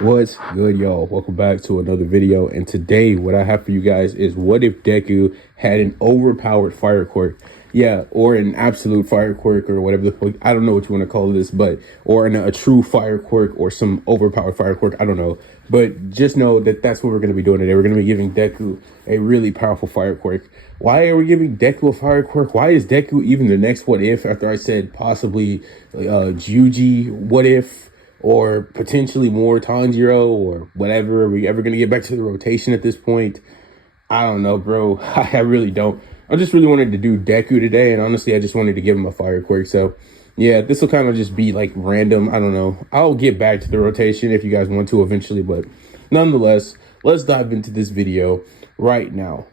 What's good, y'all? Welcome back to another video. And today, what I have for you guys is what if Deku had an overpowered fire quirk? Yeah, or an absolute fire quirk, or whatever the fuck. I don't know what you want to call this, but or a true fire quirk, or some overpowered fire quirk. I don't know, but just know that that's what we're going to be doing today. We're going to be giving Deku a really powerful fire quirk. Why are we giving Deku a fire quirk? Why is Deku even the next what if? After I said possibly Juji what if, or potentially more Tanjiro, or whatever. Are we ever going to get back to the rotation at this point? I don't know, bro. I really don't. I just really wanted to do Deku today, and honestly, I just wanted to give him a fire quirk. So, yeah, this will kind of just be like random. I don't know. I'll get back to the rotation if you guys want to eventually, but nonetheless, let's dive into this video right now.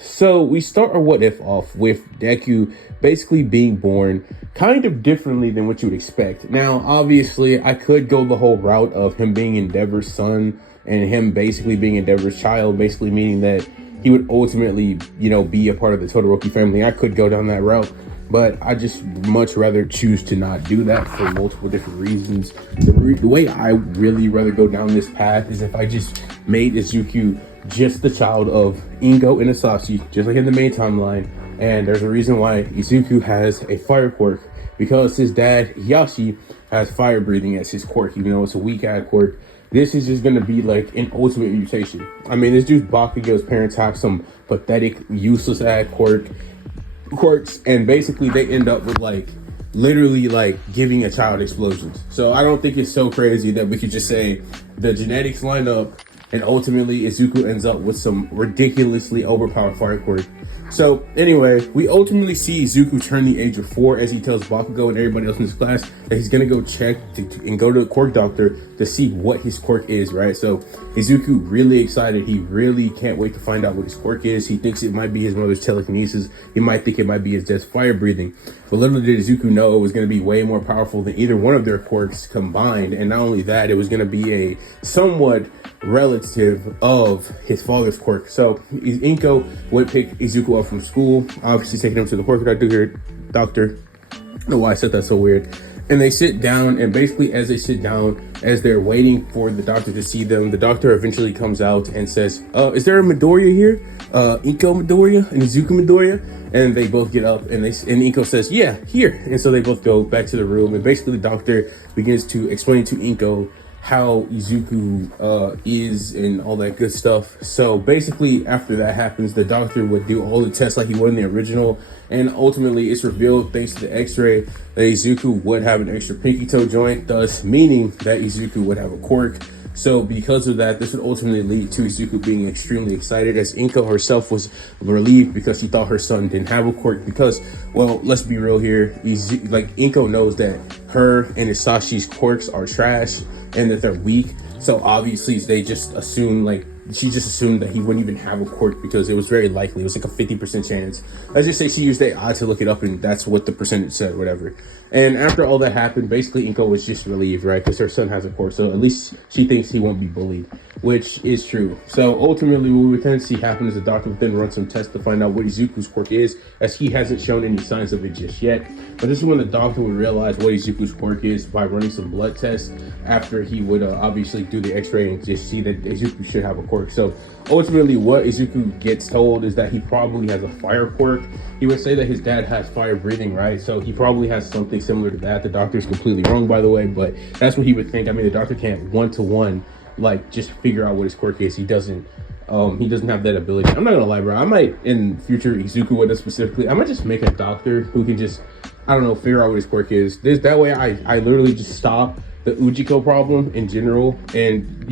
So we start our what if off with Deku basically being born kind of differently than what you would expect. Now, obviously, I could go the whole route of him being Endeavor's son and him basically being Endeavor's child, basically meaning that he would ultimately, be a part of the Todoroki family. I could go down that route, but I just much rather choose to not do that for multiple different reasons. The way I really rather go down this path is if I just made Izuku just the child of Ingo and Asashi, just like in the main timeline. And there's a reason why Izuku has a fire quirk, because his dad, Hiyashi, has fire breathing as his quirk, even though it's a weak ass quirk. This is just going to be like an ultimate mutation. I mean, this dude Bakugo's parents have some pathetic, useless ass quirks, and basically they end up with literally giving a child explosions. So I don't think it's so crazy that we could just say the genetics line up and ultimately Izuku ends up with some ridiculously overpowered fire quirk. So anyway, we ultimately see Izuku turn the age of 4 as he tells Bakugo and everybody else in his class that he's gonna go check and go to the quirk doctor to see what his quirk is, right? So Izuku really excited. He really can't wait to find out what his quirk is. He thinks it might be his mother's telekinesis. He might think it might be his dad's fire breathing. But little did Izuku know it was going to be way more powerful than either one of their quirks combined. And not only that, it was going to be a somewhat relative of his father's quirk. So Inko would pick Izuku up from school, obviously taking him to the quirk doctor. I don't know why I said that so weird. And they sit down, and basically as they sit down, as they're waiting for the doctor to see them, the doctor eventually comes out and says, is there a Midoriya here? Inko Midoriya and Izuku Midoriya? And they both get up, and Inko says, yeah, here. And so they both go back to the room, and basically the doctor begins to explain to Inko how Izuku is and all that good stuff. So basically after that happens, the doctor would do all the tests like he would in the original, and ultimately it's revealed thanks to the x-ray that Izuku would have an extra pinky toe joint, thus meaning that Izuku would have a quirk. So because of that, this would ultimately lead to Izuku being extremely excited, as Inko herself was relieved because she thought her son didn't have a quirk. Because, well, let's be real here, Inko knows that her and Isashi's quirks are trash and that they're weak. So obviously they just assume she just assumed that he wouldn't even have a quirk because it was very likely. It was like a 50% chance. Let's just say she used AI to look it up, and that's what the percentage said, whatever. And after all that happened, basically Inko was just relieved, right? Because her son has a quirk, so at least she thinks he won't be bullied, which is true. So ultimately what we tend to see happen is the doctor would then run some tests to find out what Izuku's quirk is, as he hasn't shown any signs of it just yet. But this is when the doctor would realize what Izuku's quirk is by running some blood tests after he would obviously do the x-ray and just see that Izuku should have a quirk. So ultimately what Izuku gets told is that he probably has a fire quirk. He would say that his dad has fire breathing, right? So he probably has something similar to that. The doctor's completely wrong, by the way, but that's what he would think. I mean, the doctor can't one-to-one just figure out what his quirk is. He doesn't have that ability. I'm not gonna lie, bro. I might, in future Izuku with us specifically, I might just make a doctor who can just, I don't know, figure out what his quirk is. That way I literally just stop the Ujiko problem in general. And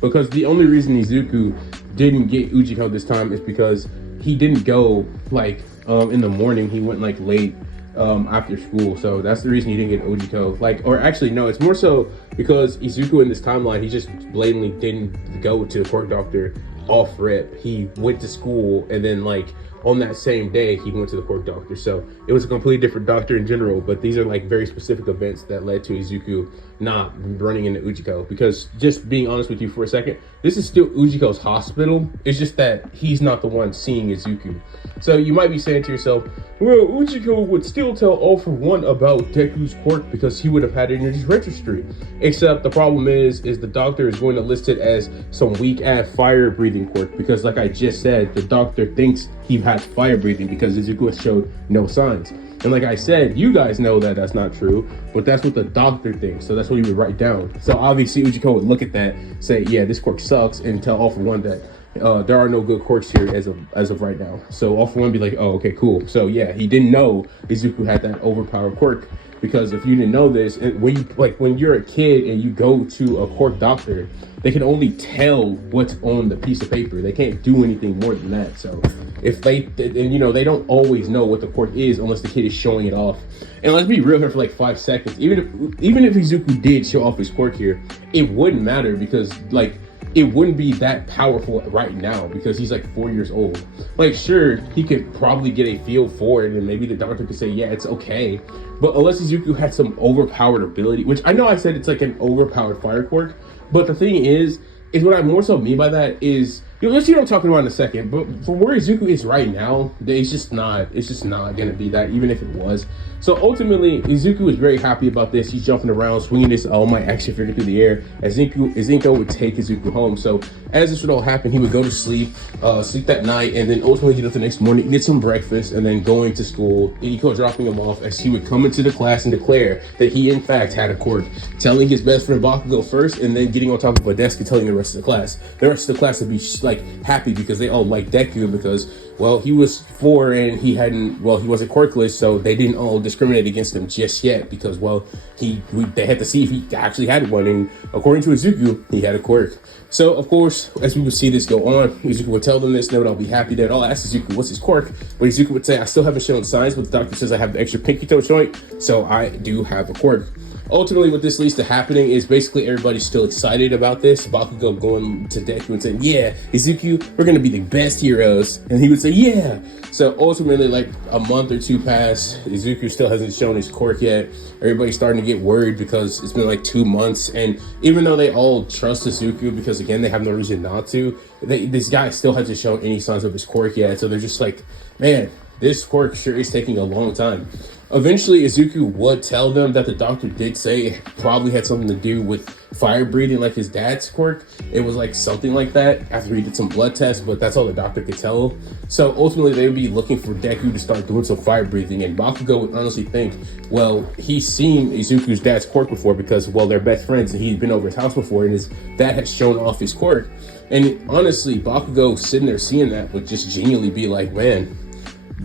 because the only reason Izuku didn't get Ujiko this time is because he didn't go in the morning. He went late after school, so that's the reason he didn't get Ujiko. Or actually no, it's more so because Izuku in this timeline, he just blatantly didn't go to the quirk doctor off rip. He went to school, and then on that same day he went to the Quirk doctor. So it was a completely different doctor in general, but these are like very specific events that led to Izuku not running into Ujiko. Because just being honest with you for a second, this is still Ujiko's hospital. It's just that he's not the one seeing Izuku. So you might be saying to yourself, well, Ujiko would still tell All For One about Deku's quirk because he would have had it in his registry. Except the problem is the doctor is going to list it as some weak-ass fire-breathing quirk, because like I just said, the doctor thinks he has fire breathing because Izuku has showed no signs. And like I said, you guys know that that's not true, but that's what the doctor thinks. So that's what he would write down. So obviously Ujiko would look at that, say, yeah, this quirk sucks, and tell All For One that there are no good quirks here as of right now. So All For One be like, oh, okay, cool. So yeah, he didn't know Izuku had that overpowered quirk, because if you didn't know this, when you're a kid and you go to a quirk doctor, they can only tell what's on the piece of paper. They can't do anything more than that. So if they they don't always know what the quirk is unless the kid is showing it off. And let's be real here for like 5 seconds. Even if Izuku did show off his quirk here, it wouldn't matter, because like it wouldn't be that powerful right now because he's like 4 years old. Like, sure, he could probably get a feel for it, and maybe the doctor could say, yeah, it's okay. But unless Izuku had some overpowered ability, which I know I said it's like an overpowered fire quirk, but the thing is what I more so mean by that is, let's see what I'm talking about in a second, but for where Izuku is right now, it's just not gonna be that, even if it was. So ultimately, Izuku is very happy about this. He's jumping around, swinging this All Might action figure through the air, as Izuku would take Izuku home. So as this would all happen, he would go to sleep that night, and then ultimately get up the next morning, get some breakfast, and then going to school, Izuku dropping him off, as he would come into the class and declare that he in fact had a quirk, telling his best friend Bakugo first, and then getting on top of a desk and telling the rest of the class. The rest of the class would be like happy because they all like Deku, because well, he was 4 and he wasn't quirkless, so they didn't all discriminate against him just yet, because well, they had to see if he actually had one, and according to Izuku, he had a quirk. So of course, as we would see this go on, Izuku would tell them this, and I'll be happy that I'll ask Izuku what's his quirk, but Izuku would say, I still haven't shown signs, but the doctor says I have the extra pinky toe joint, so I do have a quirk. Ultimately, what this leads to happening is basically everybody's still excited about this. Bakugo going to Deku and saying, yeah, Izuku, we're going to be the best heroes. And he would say, yeah. So ultimately, like a month or 2 pass, Izuku still hasn't shown his quirk yet. Everybody's starting to get worried because it's been like 2 months. And even though they all trust Izuku, because again, they have no reason not to, this guy still hasn't shown any signs of his quirk yet. So they're just like, man, this quirk sure is taking a long time. Eventually, Izuku would tell them that the doctor did say it probably had something to do with fire breathing, like his dad's quirk. It was like something like that after he did some blood tests, but that's all the doctor could tell. So ultimately, they would be looking for Deku to start doing some fire breathing, and Bakugo would honestly think, well, he's seen Izuku's dad's quirk before because, well, they're best friends and he'd been over his house before, and his dad had shown off his quirk. And honestly, Bakugo sitting there seeing that would just genuinely be like, man,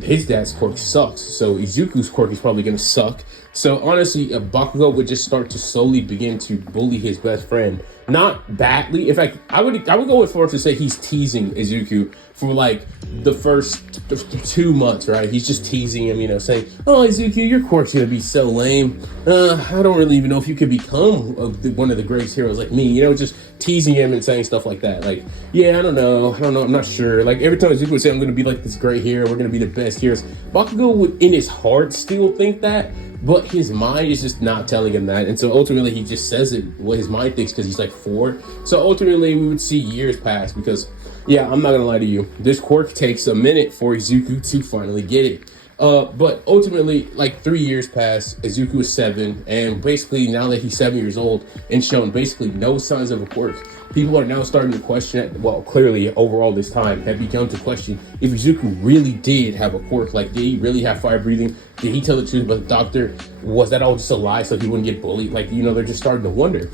his dad's quirk sucks, so Izuku's quirk is probably gonna suck. So honestly, Bakugo would just start to slowly begin to bully his best friend. Not badly. In fact, I would go as far as to say he's teasing Izuku for like the first 2 months, right? He's just teasing him, saying, oh, Izuku, your quirk's gonna be so lame. I don't really even know if you could become one of the greatest heroes like me, just teasing him and saying stuff like that. Like, yeah, I don't know, I'm not sure. Like every time Izuku would say, I'm gonna be like this great hero, we're gonna be the best heroes, Bakugo would in his heart still think that, but his mind is just not telling him that. And so ultimately he just says it what his mind thinks because he's like 4. So ultimately we would see years pass because, yeah, I'm not gonna lie to you, this quirk takes a minute for Izuku to finally get it. But ultimately, like 3 years pass, Izuku is 7, and basically now that he's 7 years old and shown basically no signs of a quirk, people are now starting to question it. Well, clearly overall this time have begun to question if Izuku really did have a quirk. Like, did he really have fire breathing? Did he tell the truth about the doctor? Was that all just a lie so he wouldn't get bullied? Like, they're just starting to wonder.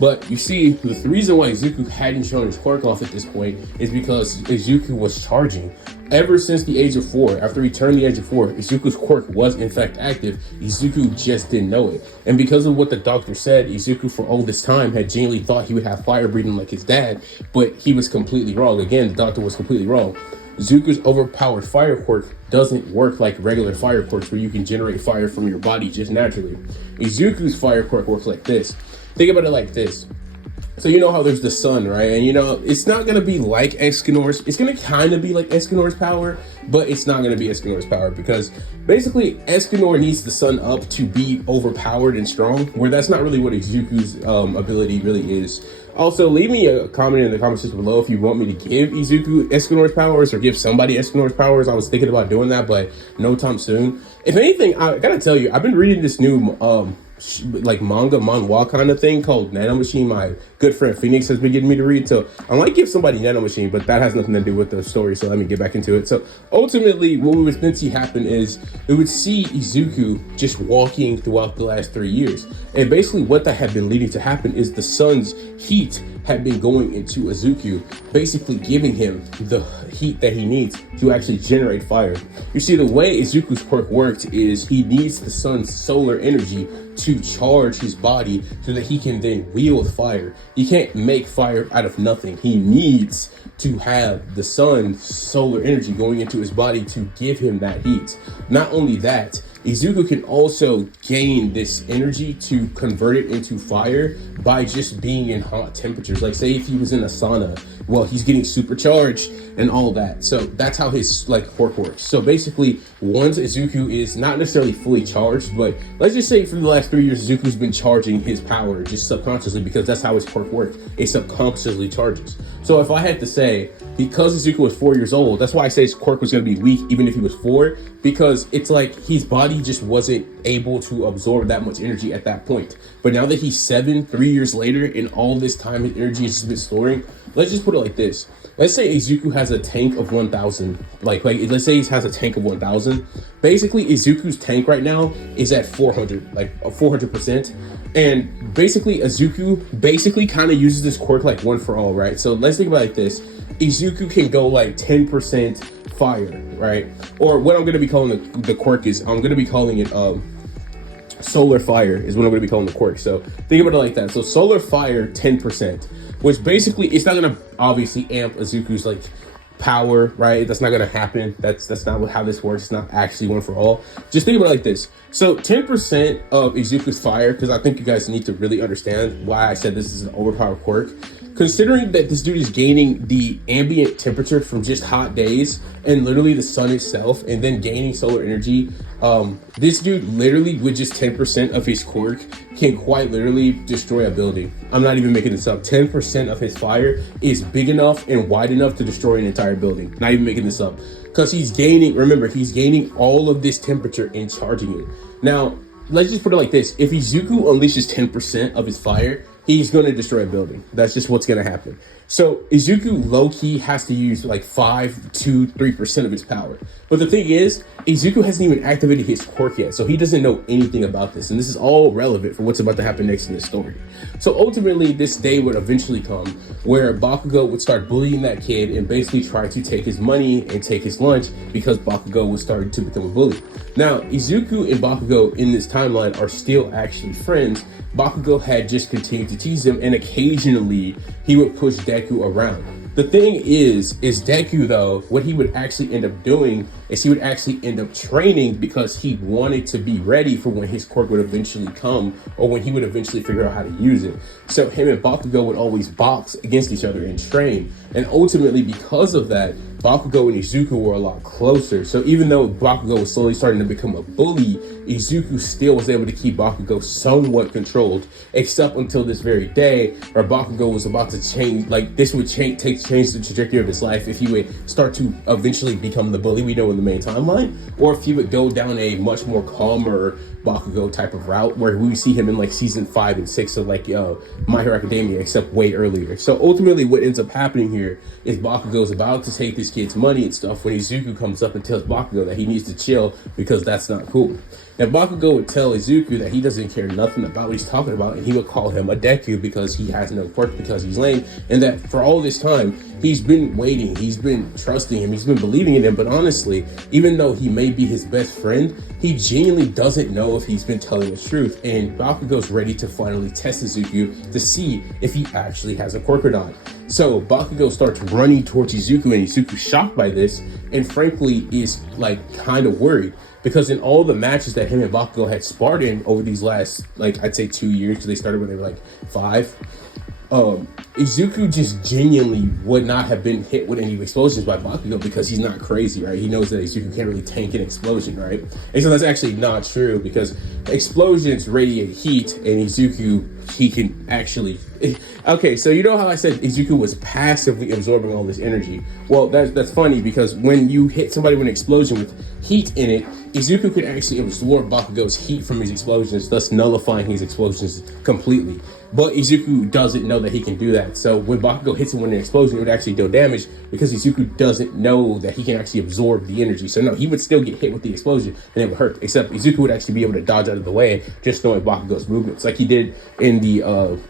But you see, the reason why Izuku hadn't shown his quirk off at this point is because Izuku was charging. Ever since the age of 4, after he turned the age of 4, Izuku's quirk was in fact active. Izuku just didn't know it. And because of what the doctor said, Izuku for all this time had genuinely thought he would have fire breathing like his dad, but he was completely wrong. Again, the doctor was completely wrong. Izuku's overpowered fire quirk doesn't work like regular fire quirks where you can generate fire from your body just naturally. Izuku's fire quirk works like this. Think about it like this. So you know how there's the sun, right? And you know, it's not gonna be like Escanor's. It's gonna kind of be like Escanor's power, but it's not gonna be Escanor's power because basically Escanor needs the sun up to be overpowered and strong, where that's not really what Izuku's ability really is. Also, leave me a comment in the comment section below if you want me to give Izuku Escanor's powers or give somebody Escanor's powers. I was thinking about doing that, but no time soon. If anything, I gotta tell you, I've been reading this new like manhwa kind of thing called Nano Machine. My good friend Phoenix has been getting me to read, so I might give somebody Nano Machine, but that has nothing to do with the story, so let me get back into it. So ultimately what we would then see happen is we would see Izuku just walking throughout the last 3 years, and basically what that had been leading to happen is the sun's heat had been going into Izuku, basically giving him the heat that he needs to actually generate fire. You see, the way Izuku's quirk worked is he needs the sun's solar energy to charge his body so that he can then wield fire. He can't make fire out of nothing. He needs to have the sun's solar energy going into his body to give him that heat. Not only that, Izuku can also gain this energy to convert it into fire by just being in hot temperatures. Like say if he was in a sauna, well, he's getting supercharged and all that. So that's how his like quirk works. So basically, once Izuku is not necessarily fully charged, but let's just say for the last 3 years, Izuku's been charging his power just subconsciously because that's how his quirk works. It subconsciously charges. So if I had to say, because Izuku was 4 years old, that's why I say his quirk was going to be weak even if he was 4, because it's like his body just wasn't able to absorb that much energy at that point. But now that he's 7, 3 years later, and all this time his energy has just been storing, let's just put it like this. Let's say Izuku has a tank of 1,000. Like let's say he has a tank of 1,000. Basically, Izuku's tank right now is at 400, like 400%. And basically, Izuku basically kind of uses this quirk like one for all, right? So let's think about it like this. Izuku can go like 10% fire, right? Or what I'm going to be calling the quirk is, I'm going to be calling it solar fire is what I'm going to be calling the quirk. So think about it like that. So solar fire 10%, which basically it's not going to obviously amp Izuku's like power, right? That's not going to happen. That's not how this works. It's not actually one for all. Just think about it like this. So 10% of Izuku's fire, because I think you guys need to really understand why I said this is an overpowered quirk. Considering that this dude is gaining the ambient temperature from just hot days and literally the sun itself, and then gaining solar energy, this dude literally with just 10% of his quirk can quite literally destroy a building. I'm not even making this up. 10% of his fire is big enough and wide enough to destroy an entire building. Not even making this up. Because he's gaining, remember, he's gaining all of this temperature and charging it. Now, let's just put it like this. If Izuku unleashes 10% of his fire, he's going to destroy a building. That's just what's going to happen. So Izuku low-key has to use like 5 to 3% of his power. But the thing is, Izuku hasn't even activated his quirk yet, so he doesn't know anything about this. And this is all relevant for what's about to happen next in this story. So ultimately, this day would eventually come where Bakugo would start bullying that kid and basically try to take his money and take his lunch because Bakugo was starting to become a bully. Now, Izuku and Bakugo in this timeline are still actually friends. Bakugo had just continued to tease him, and occasionally he would push Deku around. The thing is Deku though, what he would actually end up doing is he would actually end up training because he wanted to be ready for when his quirk would eventually come or when he would eventually figure out how to use it. So him and Bakugo would always box against each other and train. And ultimately because of that, Bakugo and Izuku were a lot closer. So even though Bakugo was slowly starting to become a bully, Izuku still was able to keep Bakugo somewhat controlled, except until this very day where Bakugo was about to change, like this would change the trajectory of his life if he would start to eventually become the bully we know in the main timeline, or if he would go down a much more calmer Bakugo type of route where we see him in like season 5 and 6 of like My Hero Academia, except way earlier. So ultimately what ends up happening here is Bakugo's about to take this kid's money and stuff when Izuku comes up and tells Bakugo that he needs to chill because that's not cool. Now Bakugo would tell Izuku that he doesn't care nothing about what he's talking about, and he would call him a Deku because he has no quirk, because he's lame, and that for all this time he's been waiting, he's been trusting him, he's been believing in him. But honestly, even though he may be his best friend, he genuinely doesn't know if he's been telling the truth, and Bakugo's ready to finally test Izuku to see if he actually has a quirk or not. So Bakugo starts running towards Izuku, and Izuku's shocked by this and frankly is like kind of worried, because in all the matches that him and Bakugo had sparred in over these last, like I'd say 2 years, because they started when they were like 5, Izuku just genuinely would not have been hit with any explosions by Bakugo because he's not crazy, right? He knows that Izuku can't really tank an explosion, right? And so that's actually not true because explosions radiate heat, and Izuku, he can actually... Okay, so you know how I said Izuku was passively absorbing all this energy? Well, that's funny because when you hit somebody with an explosion with heat in it, Izuku could actually absorb Bakugo's heat from his explosions, thus nullifying his explosions completely. But Izuku doesn't know that he can do that. So when Bakugo hits him with an explosion, it would actually deal damage because Izuku doesn't know that he can actually absorb the energy. So no, he would still get hit with the explosion and it would hurt. Except Izuku would actually be able to dodge out of the way just knowing Bakugo's movements, like he did in the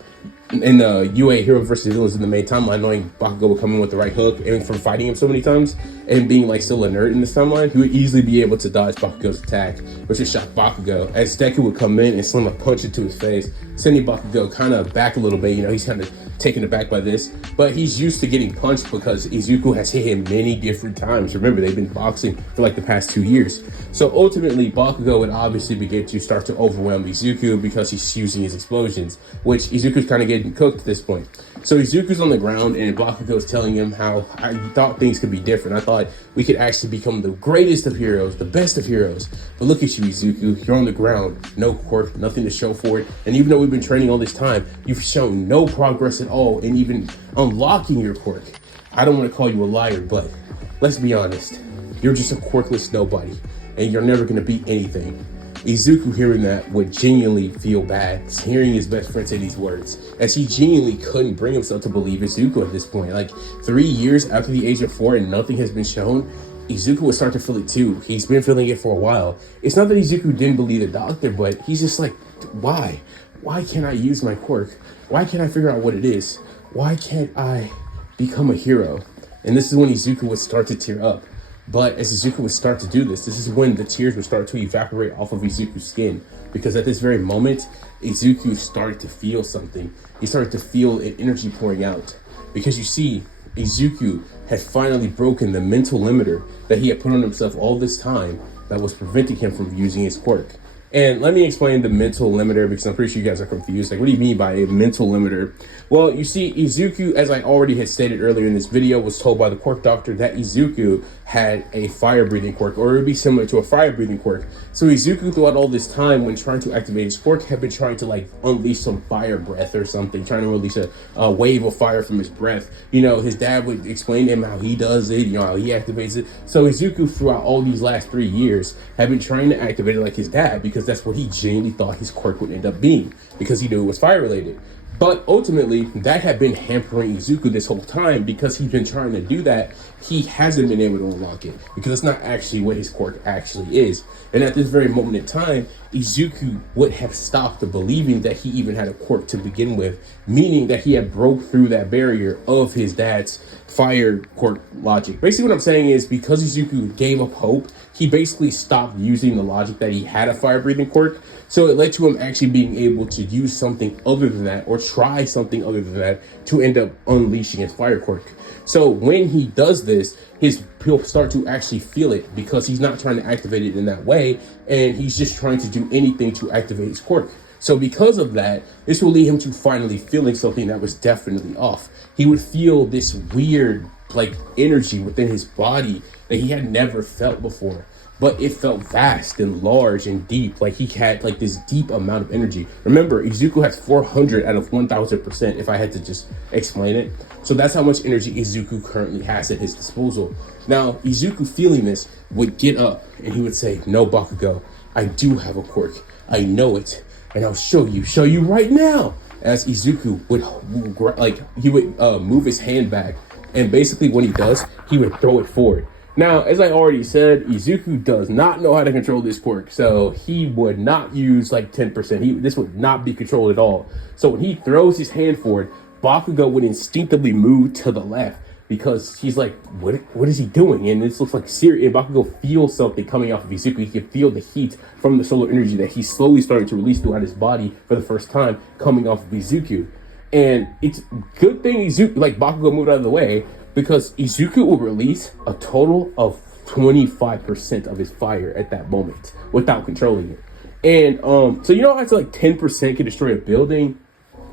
UA Hero versus Villains in the main timeline, knowing Bakugo would come in with the right hook, and from fighting him so many times and being like still inert in this timeline, he would easily be able to dodge Bakugo's attack, which would shock Bakugo, as Deku would come in and slam a punch into his face, sending Bakugo kind of back a little bit. You know, he's kind of taken aback by this, but he's used to getting punched because Izuku has hit him many different times. Remember, they've been boxing for like the past 2 years. So ultimately, Bakugo would obviously begin to start to overwhelm Izuku because he's using his explosions, which Izuku's kind of getting cooked at this point. So Izuku's on the ground and Bakugo's telling him how I thought things could be different. I thought we could actually become the greatest of heroes, the best of heroes. But look at you, Izuku. You're on the ground. No quirk, nothing to show for it. And even though we've been training all this time, you've shown no progress at all in even unlocking your quirk. I don't want to call you a liar, but let's be honest. You're just a quirkless nobody, and you're never going to beat anything. Izuku, hearing that, would genuinely feel bad, hearing his best friend say these words, as he genuinely couldn't bring himself to believe Izuku at this point. Like 3 years after the age of 4 and nothing has been shown, Izuku would start to feel it too. He's been feeling it for a while. It's not that Izuku didn't believe the doctor, but he's just like, why? Why can't I use my quirk? Why can't I figure out what it is? Why can't I become a hero? And this is when Izuku would start to tear up. But as Izuku would start to do this, this is when the tears would start to evaporate off of Izuku's skin. Because at this very moment, Izuku started to feel something. He started to feel an energy pouring out. Because you see, Izuku had finally broken the mental limiter that he had put on himself all this time that was preventing him from using his quirk. And let me explain the mental limiter because I'm pretty sure you guys are confused. Like, what do you mean by a mental limiter? Well, you see, Izuku, as I already had stated earlier in this video, was told by the quirk doctor that Izuku had a fire-breathing quirk, or it would be similar to a fire-breathing quirk. So Izuku, throughout all this time, when trying to activate his quirk, had been trying to, like, unleash some fire breath or something, trying to release a wave of fire from his breath. You know, his dad would explain to him how he does it, you know, how he activates it. So Izuku, throughout all these last 3 years, had been trying to activate it like his dad, because that's what he genuinely thought his quirk would end up being, because he knew it was fire-related. But ultimately, that had been hampering Izuku this whole time because he's been trying to do that. He hasn't been able to unlock it because it's not actually what his quirk actually is. And at this very moment in time, Izuku would have stopped believing that he even had a quirk to begin with, meaning that he had broke through that barrier of his dad's fire quirk logic. Basically what I'm saying is, because Izuku gave up hope, he basically stopped using the logic that he had a fire breathing quirk. So it led to him actually being able to use something other than that, or try something other than that, to end up unleashing his fire quirk. So when he does this, he'll start to actually feel it, because he's not trying to activate it in that way, and he's just trying to do anything to activate his quirk. So because of that, this will lead him to finally feeling something that was definitely off. He would feel this weird, like, energy within his body that he had never felt before. But it felt vast and large and deep, like he had like this deep amount of energy. Remember, Izuku has 400 out of 1000%, if I had to just explain it. So that's how much energy Izuku currently has at his disposal. Now, Izuku, feeling this, would get up and he would say, "No, Bakugo, I do have a quirk. I know it, and I'll show you right now." As Izuku would, he would move his hand back, and basically what he does, he would throw it forward. Now, as I already said, Izuku does not know how to control this quirk, so he would not use like 10%. This would not be controlled at all. So when he throws his hand forward, Bakugo would instinctively move to the left, because he's like, what is he doing? And this looks like serious. And Bakugo feels something coming off of Izuku. He can feel the heat from the solar energy that he's slowly starting to release throughout his body for the first time, coming off of Izuku. And it's a good thing Bakugo moved out of the way, because Izuku will release a total of 25% of his fire at that moment without controlling it. And so you know how it's like 10% can destroy a building?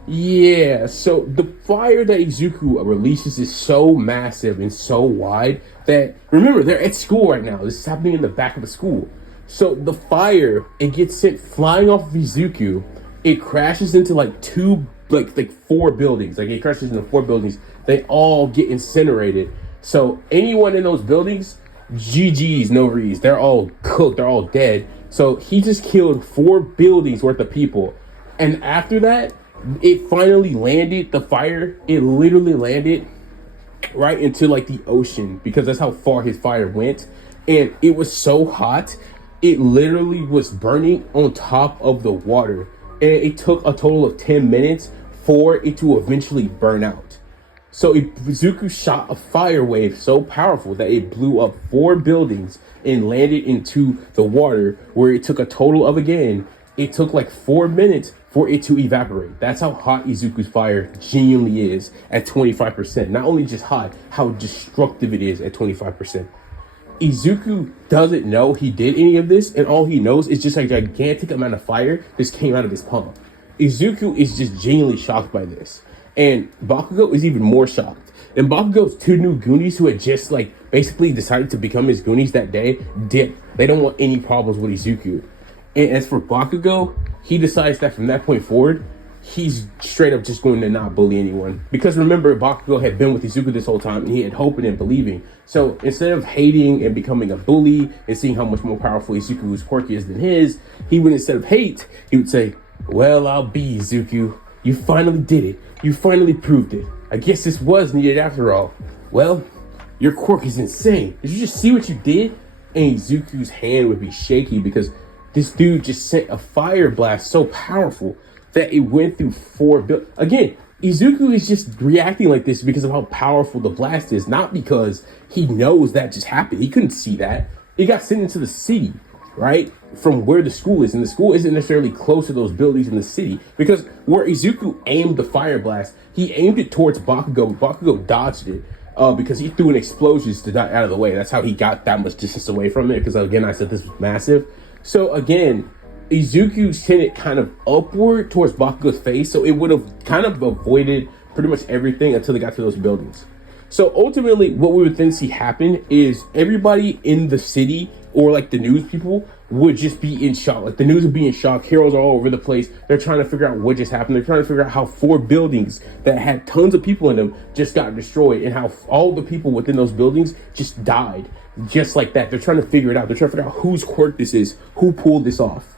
Yeah, so the fire that Izuku releases is so massive and so wide that, remember, they're at school right now. This is happening in the back of a school. So the fire, it gets sent flying off of Izuku. It crashes into like four buildings. Like it crashes into four buildings. They all get incinerated. So anyone in those buildings, GG's, no reads. They're all cooked. They're all dead. So he just killed four buildings worth of people. And after that, it finally landed. The fire, it literally landed right into like the ocean because that's how far his fire went. And it was so hot, it literally was burning on top of the water. And it took a total of 10 minutes for it to eventually burn out. So Izuku shot a fire wave so powerful that it blew up four buildings and landed into the water, where it took a total of, again, it took like 4 minutes for it to evaporate. That's how hot Izuku's fire genuinely is at 25%. Not only just hot, how destructive it is at 25%. Izuku doesn't know he did any of this, and all he knows is just a gigantic amount of fire just came out of his palm. Izuku is just genuinely shocked by this. And Bakugo is even more shocked. And Bakugo's two new Goonies, who had just like basically decided to become his Goonies that day, dip. They don't want any problems with Izuku. And as for Bakugo, he decides that from that point forward, he's straight up just going to not bully anyone. Because remember, Bakugo had been with Izuku this whole time, and he had hoping and believing. So instead of hating and becoming a bully and seeing how much more powerful Izuku's quirk is than his, he would, instead of hate, he would say, "Well, I'll be Izuku. You finally did it. You finally proved it. I guess this was needed after all. Well, your quirk is insane. Did you just see what you did?" And Izuku's hand would be shaky because this dude just sent a fire blast so powerful that it went through four buildings. Again, Izuku is just reacting like this because of how powerful the blast is, not because he knows that just happened. He couldn't see that. It got sent into the city, right? From where the school is. And the school isn't necessarily close to those buildings in the city, because where Izuku aimed the fire blast, he aimed it towards Bakugo. Bakugo dodged it because he threw an explosion to die out of the way. That's how he got that much distance away from it, because again, I said this was massive. So again, Izuku sent it kind of upward towards Bakugo's face, so it would have kind of avoided pretty much everything until they got to those buildings. So ultimately, what we would then see happen is everybody in the city, or like the news people, would just be in shock. Like the news would be in shock. Heroes are all over the place. They're trying to figure out what just happened. They're trying to figure out how four buildings that had tons of people in them just got destroyed, and how all the people within those buildings just died. Just like that. They're trying to figure it out. They're trying to figure out whose quirk this is, who pulled this off.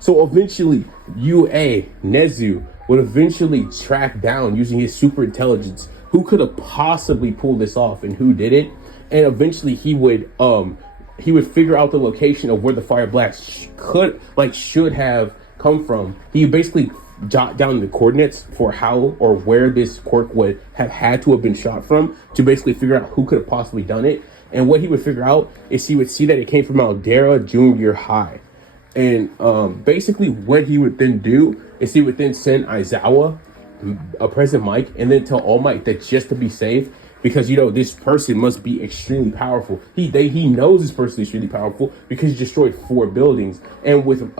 So eventually, Nezu would eventually track down, using his super intelligence, who could have possibly pulled this off and who did it. And eventually he would figure out the location of where the fire blast should have come from. He basically jot down the coordinates for how or where this quirk would have had to have been shot from, to basically figure out who could have possibly done it. And what he would figure out is he would see that it came from Aldera Junior High. And basically what he would then do is he would then send Aizawa, President Mike, and then tell All Might that just to be safe, because, you know, this person must be extremely powerful. He knows this person is extremely powerful because he destroyed four buildings. And with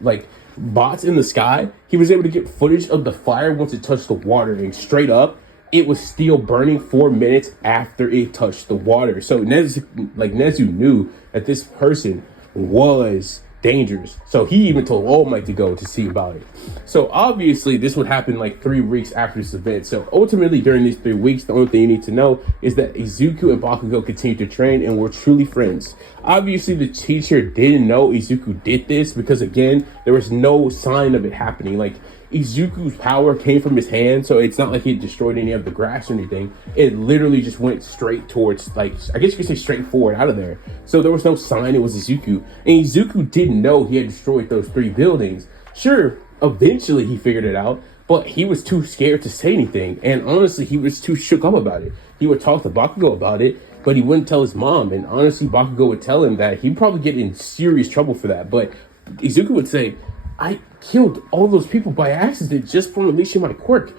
like bots in the sky, he was able to get footage of the fire once it touched the water, and straight up, it was still burning 4 minutes after it touched the water. So Nezu knew that this person was dangerous. So he even told All Might to go to see about it. So obviously this would happen like 3 weeks after this event. So ultimately during these 3 weeks, the only thing you need to know is that Izuku and Bakugo continued to train and were truly friends. Obviously the teacher didn't know Izuku did this because, again, there was no sign of it happening. Like, Izuku's power came from his hand, so it's not like he destroyed any of the grass or anything. It literally just went straight towards, like, I guess you could say straight forward out of there. So there was no sign it was Izuku. And Izuku didn't know he had destroyed those 3 buildings. Sure, eventually he figured it out, but he was too scared to say anything. And honestly, he was too shook up about it. He would talk to Bakugo about it, but he wouldn't tell his mom. And honestly, Bakugo would tell him that he'd probably get in serious trouble for that. But Izuku would say, "I killed all those people by accident just from unleashing my quirk.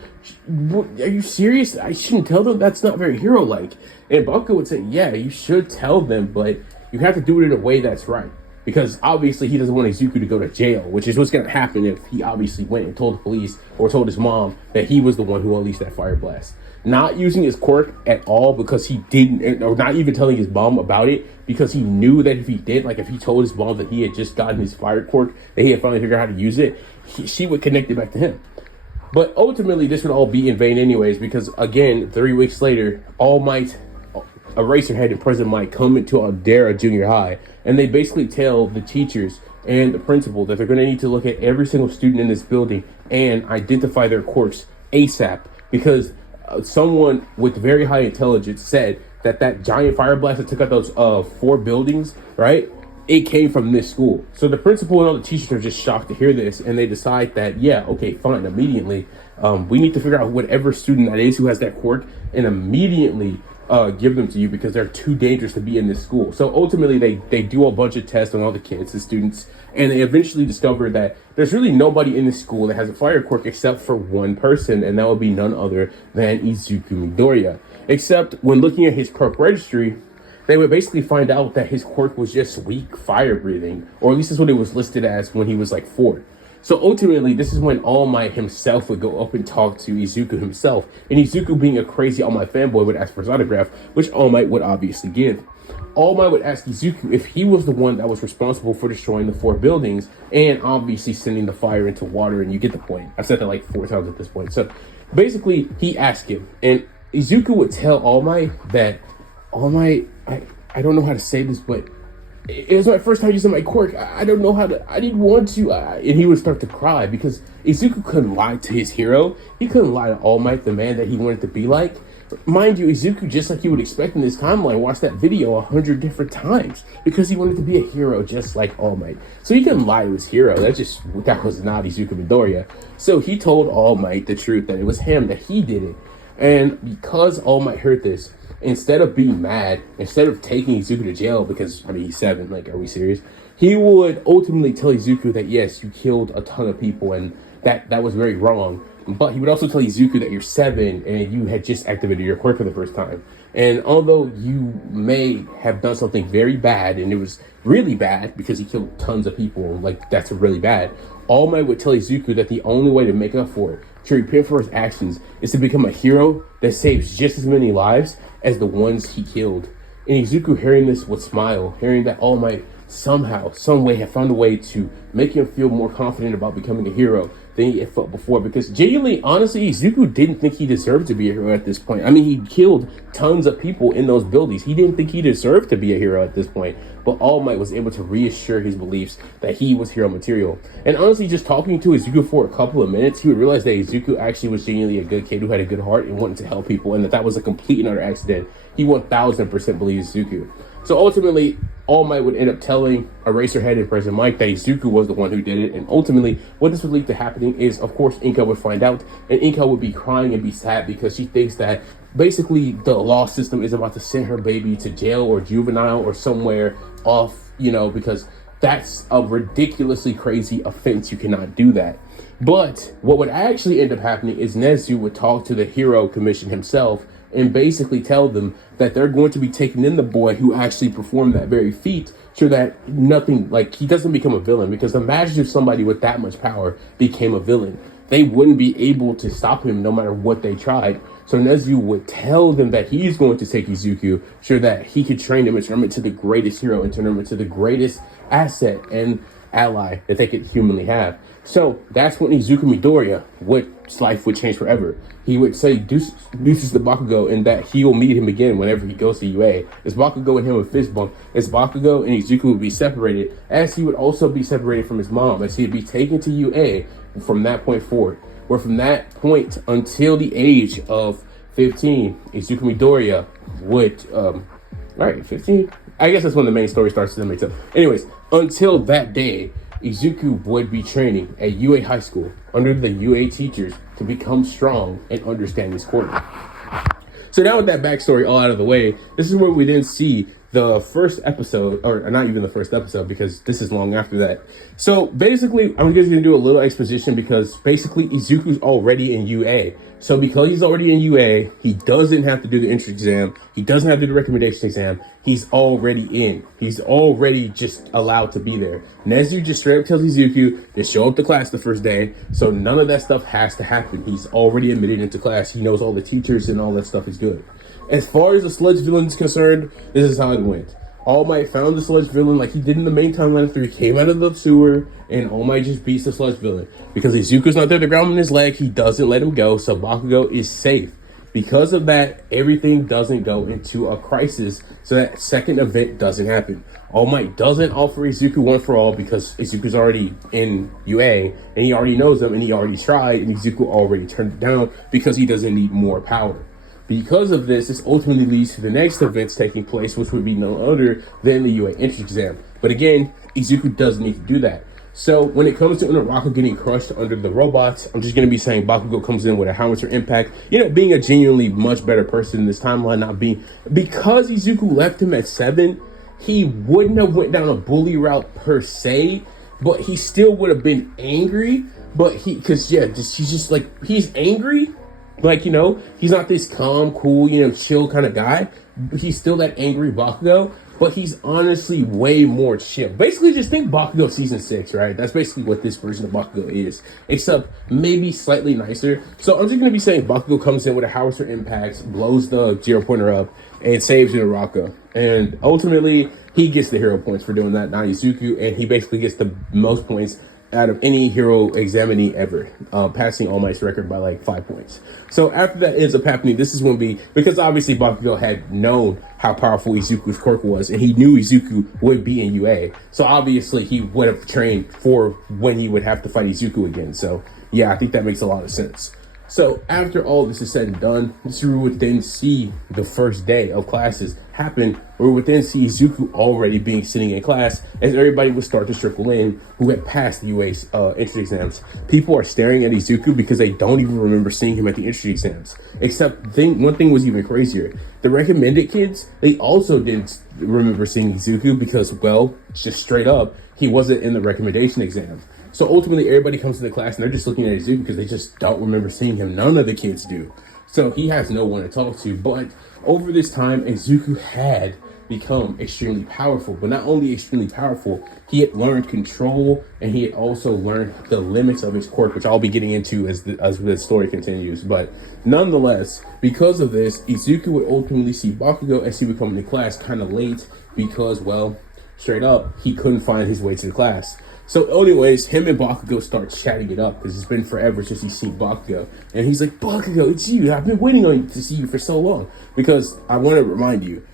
Are you serious? I shouldn't tell them? That's not very hero-like." And Bakugo would say, "Yeah, you should tell them, but you have to do it in a way that's right." because obviously he doesn't want Izuku to go to jail, which is what's going to happen if he obviously went and told the police or told his mom that he was the one who unleashed that fire blast. Not using his quirk at all because he didn't, or not even telling his mom about it because he knew that if he did, like if he told his mom that he had just gotten his fire quirk, that he had finally figured out how to use it, she would connect it back to him. But ultimately, this would all be in vain anyways, because again, 3 weeks later, All Might, Eraserhead, and President Mike come into Aldera Junior High, and they basically tell the teachers and the principal that they're going to need to look at every single student in this building and identify their quirks ASAP, because someone with very high intelligence said that that giant fire blast that took out those 4 buildings, right? It came from this school. So the principal and all the teachers are just shocked to hear this, and they decide that, yeah, okay, fine, immediately, we need to figure out whatever student that is who has that quirk and immediately give them to you because they're too dangerous to be in this school. So ultimately, they do a bunch of tests on all the kids, the students, and they eventually discover that there's really nobody in this school that has a fire quirk except for one person, and that would be none other than Izuku Midoriya. Except when looking at his quirk registry, they would basically find out that his quirk was just weak fire breathing, or at least that's what it was listed as when he was like 4. So ultimately, this is when All Might himself would go up and talk to Izuku himself, and Izuku, being a crazy All Might fanboy, would ask for his autograph, which All Might would obviously give. All Might would ask Izuku if he was the one that was responsible for destroying the 4 buildings and obviously sending the fire into water, and you get the point. I've said that like 4 times at this point. So basically, he asked him, and Izuku would tell All Might that, All Might, I don't know how to say this, but it was my first time using my quirk. I don't know how to, I didn't want to. And he would start to cry because Izuku couldn't lie to his hero. He couldn't lie to All Might, the man that he wanted to be like. Mind you, Izuku, just like you would expect in this timeline, watched that video 100 different times because he wanted to be a hero just like All Might. So he couldn't lie to his hero. That was not Izuku Midoriya. So he told All Might the truth, that it was him, that he did it. And because All Might heard this, instead of being mad, instead of taking Izuku to jail, because, I mean, he's 7, like, are we serious? He would ultimately tell Izuku that, yes, you killed a ton of people, and that was very wrong. But he would also tell Izuku that you're 7, and you had just activated your quirk for the first time. And although you may have done something very bad, and it was really bad, because he killed tons of people, like, that's really bad, All Might would tell Izuku that the only way to make up for it, to repent for his actions, is to become a hero that saves just as many lives as the ones he killed. And Izuku, hearing this, would smile, hearing that All Might somehow, some way, had found a way to make him feel more confident about becoming a hero than he had felt before. Because genuinely, honestly, Izuku didn't think he deserved to be a hero at this point. I mean, he killed tons of people in those buildings. He didn't think he deserved to be a hero at this point. But All Might was able to reassure his beliefs that he was hero material. And honestly, just talking to Izuku for a couple of minutes, he would realize that Izuku actually was genuinely a good kid who had a good heart and wanted to help people, and that was a complete and utter accident. He 1000% believes Izuku. So ultimately, All Might would end up telling Eraserhead and President Mike that Izuku was the one who did it. And ultimately, what this would lead to happening is, of course, Inka would find out. And Inka would be crying and be sad because she thinks that basically the law system is about to send her baby to jail or juvenile or somewhere off, because that's a ridiculously crazy offense. You cannot do that. But what would actually end up happening is Nezu would talk to the Hero Commission himself and basically tell them that they're going to be taking in the boy who actually performed that very feat, so that nothing, like, he doesn't become a villain. Because imagine if somebody with that much power became a villain. They wouldn't be able to stop him no matter what they tried. So Nezu would tell them that he's going to take Izuku so that he could train him and turn him into the greatest hero and turn him into the greatest asset and ally that they could humanly have. So that's when Izuku Midoriya, his life would change forever. He would say deuces to Bakugo, and that he will meet him again whenever he goes to UA. As Bakugo and him would fist bump, as Bakugo and Izuku would be separated, as he would also be separated from his mom, as he'd be taken to UA from that point forward. Where from that point until the age of 15, Izuku Midoriya would, 15? I guess that's when the main story starts to make sense. Anyways, until that day, Izuku would be training at UA High School under the UA teachers to become strong and understand his quirk. So now with that backstory all out of the way, this is where we then see the first episode, or not even the first episode, because this is long after that. So basically, I'm just going to do a little exposition because basically Izuku's already in UA. So because he's already in UA, he doesn't have to do the entrance exam. He doesn't have to do the recommendation exam. he's already in. He's already just allowed to be there. Nezu just straight up tells Izuku to show up to class the first day, so none of that stuff has to happen. He's already admitted into class. He knows all the teachers and all that stuff is good. As far as the sludge villain is concerned, this is how it went. All Might found the sludge villain like he did in the main timeline after he came out of the sewer, and All Might just beats the sludge villain. Because Izuku's not there to ground him in his leg, he doesn't let him go, so Bakugo is safe. Because of that, everything doesn't go into a crisis, so that second event doesn't happen. All Might doesn't offer Izuku one for all because Izuku's already in UA, and he already knows them, and he already tried, and Izuku already turned it down because he doesn't need more power. Because of this ultimately leads to the next events taking place, which would be no other than the UA entrance exam. But again, Izuku doesn't need to do that. So when it comes to Unaraku getting crushed under the robots, I'm just going to be saying Bakugo comes in with a howitzer impact. You know, being a genuinely much better person in this timeline, not being... Because Izuku left him at 7, he wouldn't have went down a bully route per se, but he still would have been angry. But he's just like, he's angry. Like, you know, he's not this calm, cool, you know, chill kind of guy. He's still that angry Bakugo, but he's honestly way more chill. Basically, just think Bakugo season 6, right? That's basically what this version of Bakugo is, except maybe slightly nicer. So I'm just going to be saying Bakugo comes in with a howitzer impact, blows the 0-pointer up, and saves Unaraku. And ultimately, he gets the hero points for doing that, not Izuku, and he basically gets the most points out of any hero examinee ever, passing All Might's record by like 5 points. So after that ends up happening, this is going to be, because obviously Bakugo had known how powerful Izuku's quirk was, and he knew Izuku would be in UA. So obviously he would have trained for when he would have to fight Izuku again. So yeah, I think that makes a lot of sense. So after all this is said and done, we would then see the first day of classes happen. We would then see Izuku already being sitting in class as everybody would start to trickle in who had passed the UA entrance exams. People are staring at Izuku because they don't even remember seeing him at the entrance exams. Except one thing was even crazier. The recommended kids, they also didn't remember seeing Izuku because, well, just straight up, he wasn't in the recommendation exam. So ultimately, everybody comes to the class and they're just looking at Izuku because they just don't remember seeing him. None of the kids do. So he has no one to talk to. But over this time, Izuku had become extremely powerful. But not only extremely powerful, he had learned control, and he had also learned the limits of his quirk, which I'll be getting into as the story continues. But nonetheless, because of this, Izuku would ultimately see Bakugo as he would come into class kind of late because, well, straight up, he couldn't find his way to the class. So anyways, him and Bakugo start chatting it up because it's been forever since he's seen Bakugo. And he's like, Bakugo, it's you. I've been waiting on you to see you for so long. Because I want to remind you,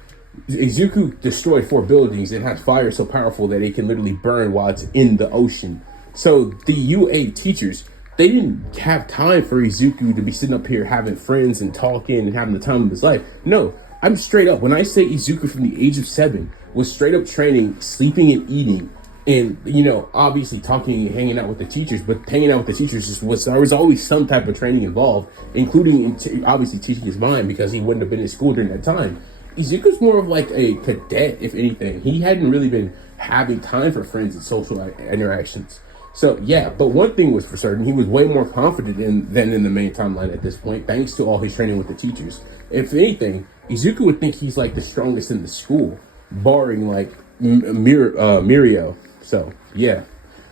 Izuku destroyed 4 buildings and has fire so powerful that it can literally burn while it's in the ocean. So the UA teachers, they didn't have time for Izuku to be sitting up here having friends and talking and having the time of his life. No, I'm straight up. When I say Izuku from the age of 7 was straight up training, sleeping and eating, and, you know, obviously talking and hanging out with the teachers, but hanging out with the teachers there was always some type of training involved, including obviously teaching his mind because he wouldn't have been in school during that time. Izuku's more of like a cadet, if anything. He hadn't really been having time for friends and social interactions. So yeah, but one thing was for certain, he was way more confident than in the main timeline at this point, thanks to all his training with the teachers. If anything, Izuku would think he's like the strongest in the school, barring like Mirio. So, yeah.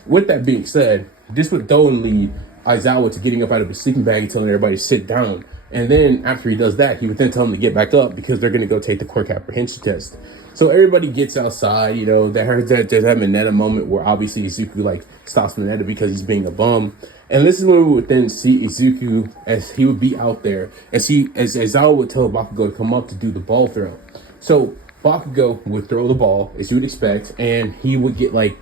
With that being said, this would though lead Aizawa to getting up out of his sleeping bag and telling everybody to sit down. And then after he does that, he would then tell them to get back up because they're going to go take the quirk apprehension test. So everybody gets outside, you know, there's that Mineta moment where obviously Izuku like stops Mineta because he's being a bum. And this is when we would then see Izuku as he would be out there, as Aizawa would tell Bakugo to come up to do the ball throw. So Bakugo would throw the ball, as you would expect, and he would get like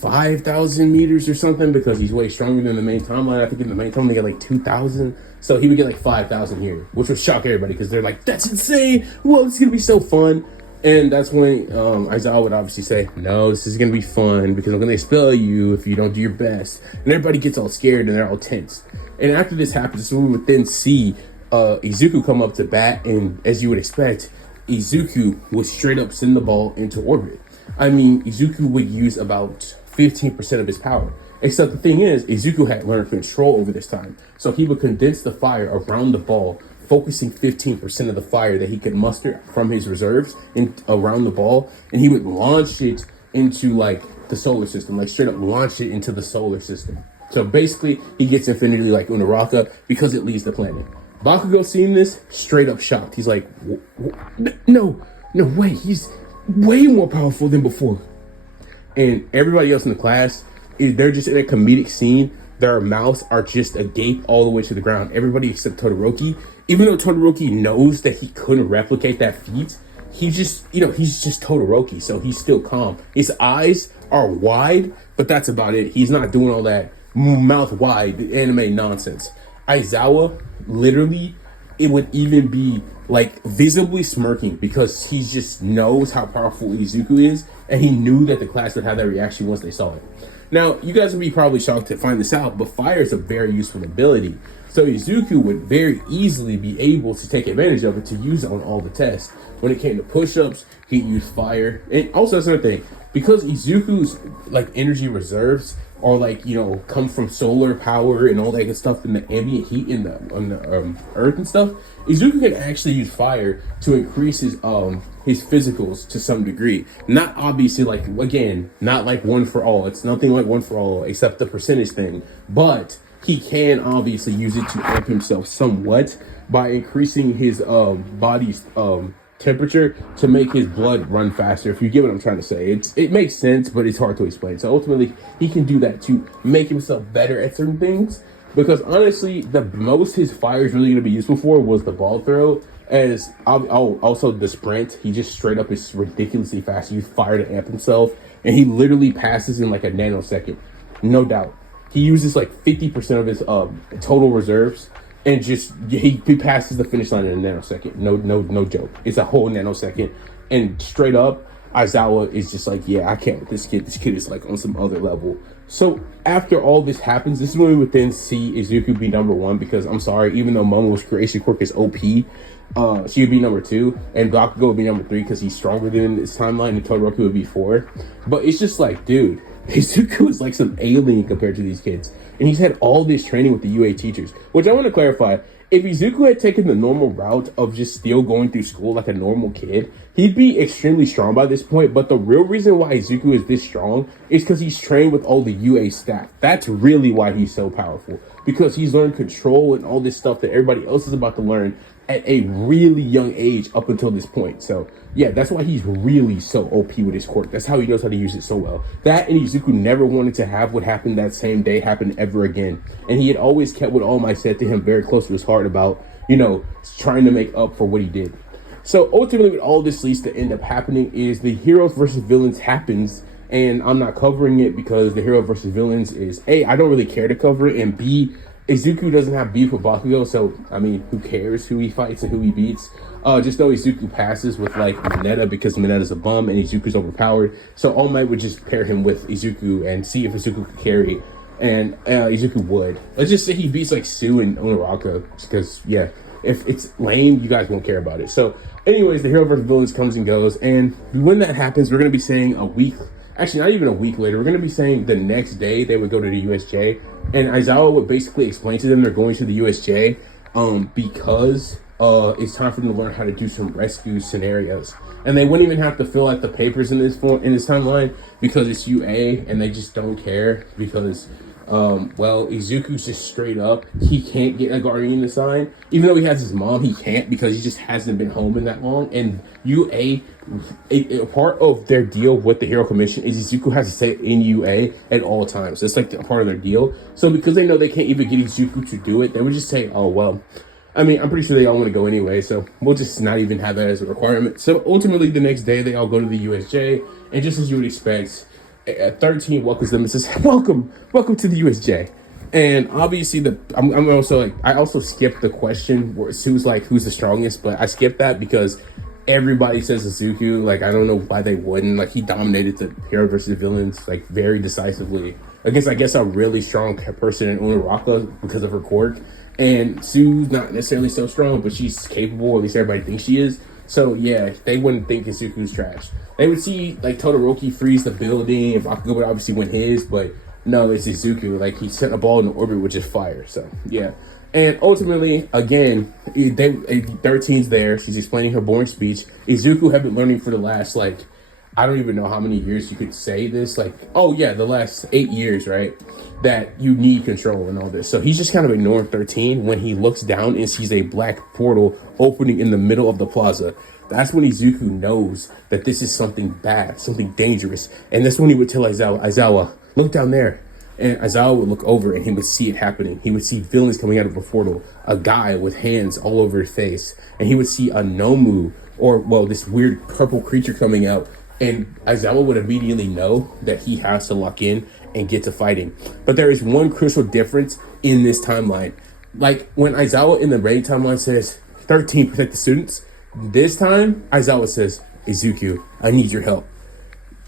5,000 meters or something because he's way stronger than the main timeline. I think in the main timeline, they got like 2,000. So he would get like 5,000 here, which would shock everybody because they're like, that's insane. Well, it's going to be so fun. And that's when Aizawa would obviously say, no, this is going to be fun because I'm going to expel you if you don't do your best. And everybody gets all scared and they're all tense. And after this happens, we would then see Izuku come up to bat. And as you would expect, Izuku would straight up send the ball into orbit. I mean, Izuku would use about 15% of his power. Except the thing is, Izuku had learned control over this time. So he would condense the fire around the ball focusing 15% of the fire that he could muster from his reserves in around the ball, and he would launch it into like the solar system, like straight up launch it into the solar system. So basically, he gets infinity like Unaraka because it leaves the planet. Bakugo seeing this, straight up shocked. He's like, no way, he's way more powerful than before. And everybody else in the class, they're just in a comedic scene. Their mouths are just agape all the way to the ground. Everybody except Todoroki. Even though Todoroki knows that he couldn't replicate that feat, he's just Todoroki, so he's still calm. His eyes are wide, but that's about it. He's not doing all that mouth wide anime nonsense. Aizawa, literally, it would even be like visibly smirking because he just knows how powerful Izuku is, and he knew that the class would have that reaction once they saw it. Now, you guys would be probably shocked to find this out, but fire is a very useful ability. So Izuku would very easily be able to take advantage of it to use it on all the tests. When it came to push-ups, he'd use fire. And also, that's another thing, because Izuku's like energy reserves are like, come from solar power and all that good stuff and the ambient heat in the earth and stuff, Izuku can actually use fire to increase his physicals to some degree. Not obviously like, again, not like one for all. It's nothing like one for all except the percentage thing. But he can obviously use it to amp himself somewhat by increasing his body's temperature to make his blood run faster, if you get what I'm trying to say. It makes sense, but it's hard to explain. So ultimately, he can do that to make himself better at certain things. Because honestly, the most his fire is really going to be useful for was the ball throw. As also the sprint, he just straight up is ridiculously fast. He used fire to amp himself, and he literally passes in like a nanosecond, no doubt. He uses like 50% of his total reserves, and just he passes the finish line in a nanosecond. No joke. It's a whole nanosecond, and straight up, Aizawa is just like, yeah, I can't with this kid. This kid is like on some other level. So after all this happens, this is when we would then see Izuku be number one, because I'm sorry, even though Momo's creation quirk is OP, she would be number 2, and Bakugo would be number 3 because he's stronger than this timeline, and Todoroki would be 4. But it's just like, dude, Izuku is like some alien compared to these kids. And he's had all this training with the UA teachers, which I want to clarify. If Izuku had taken the normal route of just still going through school like a normal kid, he'd be extremely strong by this point. But the real reason why Izuku is this strong is because he's trained with all the UA staff. That's really why he's so powerful, because he's learned control and all this stuff that everybody else is about to learn at a really young age up until this point. So yeah, that's why he's really so OP with his quirk. That's how he knows how to use it so well. That and Izuku never wanted to have what happened that same day happen ever again. And he had always kept what All Might said to him very close to his heart about, trying to make up for what he did. So ultimately what all this leads to end up happening is the heroes versus villains happens. And I'm not covering it because the hero versus villains is A, I don't really care to cover it, and B, Izuku doesn't have beef with Bakugo, so, I mean, who cares who he fights and who he beats? Just know Izuku passes with, like, Mineta because Mineta's a bum and Izuku's overpowered. So All Might would just pair him with Izuku and see if Izuku could carry, and Izuku would. Let's just say he beats, like, Sue and Onaraka, because, yeah, if it's lame, you guys won't care about it. So, anyways, the hero versus villains comes and goes, and when that happens, we're going to be saying a week, actually not even a week later, we're going to be saying the next day they would go to the USJ, and Aizawa would basically explain to them they're going to the USJ because it's time for them to learn how to do some rescue scenarios. And they wouldn't even have to fill out the papers in this timeline because it's UA, and they just don't care because Izuku's just straight up, he can't get a guardian to sign. Even though he has his mom, he can't because he just hasn't been home in that long. And UA, a part of their deal with the Hero Commission is Izuku has to stay in UA at all times. That's like a part of their deal. So because they know they can't even get Izuku to do it, they would just say, oh, well, I mean, I'm pretty sure they all want to go anyway, so we'll just not even have that as a requirement. So ultimately, the next day, they all go to the USJ, and just as you would expect, 13 welcomes them and says, welcome to the USJ. And obviously I also skipped the question where Sue's like, who's the strongest, but I skipped that because everybody says Izuku. Like, I don't know why they wouldn't. Like, he dominated the hero versus villains, like, very decisively against, I guess, a really strong person in Unaraka because of her quirk. And Sue's not necessarily so strong, but she's capable, at least everybody thinks she is. So yeah, they wouldn't think Izuku's trash. They would see like Todoroki freeze the building, and Bakugo would obviously win his, but no, it's Izuku. Like, he sent a ball in orbit with just fire. So yeah, And ultimately, again, 13's there. She's explaining her boring speech. Izuku had been learning for the last, like, I don't even know how many years you could say this. Like, oh yeah, the last 8 years, right? That you need control and all this. So he's just kind of ignoring 13 when he looks down and sees a black portal opening in the middle of the plaza. That's when Izuku knows that this is something bad, something dangerous. And that's when he would tell Aizawa, look down there. And Aizawa would look over and he would see it happening. He would see villains coming out of a portal, a guy with hands all over his face. And he would see a Nomu, or, well, this weird purple creature coming out. And Aizawa would immediately know that he has to lock in and get to fighting. But there is one crucial difference in this timeline. Like when Aizawa in the raid timeline says, 13, protect the students. This time, Aizawa says, Izuku, I need your help.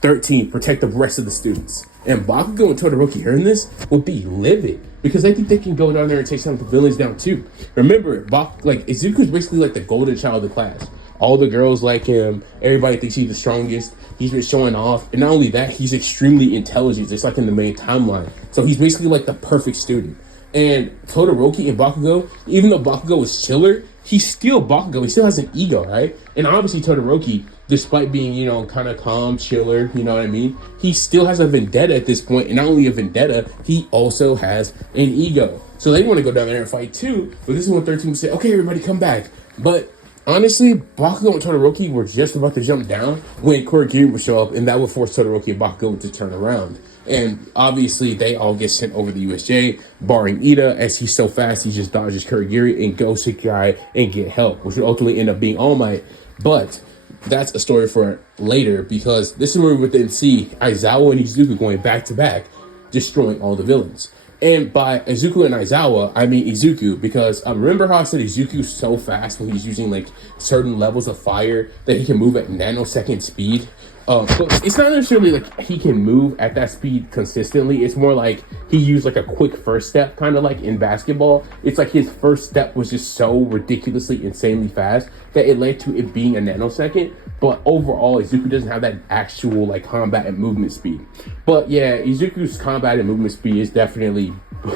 13, protect the rest of the students. And Bakugo and Todoroki hearing this would be livid because they think they can go down there and take some of the villains down too. Remember, Izuku is basically like the golden child of the class. All the girls like him. Everybody thinks he's the strongest. He's been showing off. And not only that, he's extremely intelligent, just like in the main timeline. So he's basically like the perfect student. And Todoroki and Bakugo, even though Bakugo is chiller, he's still Bakugo. He still has an ego, right? And obviously Todoroki, despite being, kind of calm, chiller, you know what I mean? He still has a vendetta at this point. And not only a vendetta, he also has an ego. So they want to go down there and fight too. But this is when 13 would say, okay, everybody come back. But honestly, Bakugo and Todoroki were just about to jump down when Quirk would show up, and that would force Todoroki and Bakugo to turn around. And obviously, they all get sent over the USJ, barring Ida, as he's so fast, he just dodges Kurogiri and goes to guy and get help, which would ultimately end up being All Might. But that's a story for later, because this is where we would then see Aizawa and Izuku going back to back, destroying all the villains. And by Izuku and Aizawa, I mean Izuku, because remember how I said Izuku's so fast when he's using like certain levels of fire that he can move at nanosecond speed? But it's not necessarily like he can move at that speed consistently. It's more like he used like a quick first step, kind of like in basketball. It's like his first step was just so ridiculously, insanely fast that it led to it being a nanosecond. But overall, Izuku doesn't have that actual like combat and movement speed. But yeah, Izuku's combat and movement speed is definitely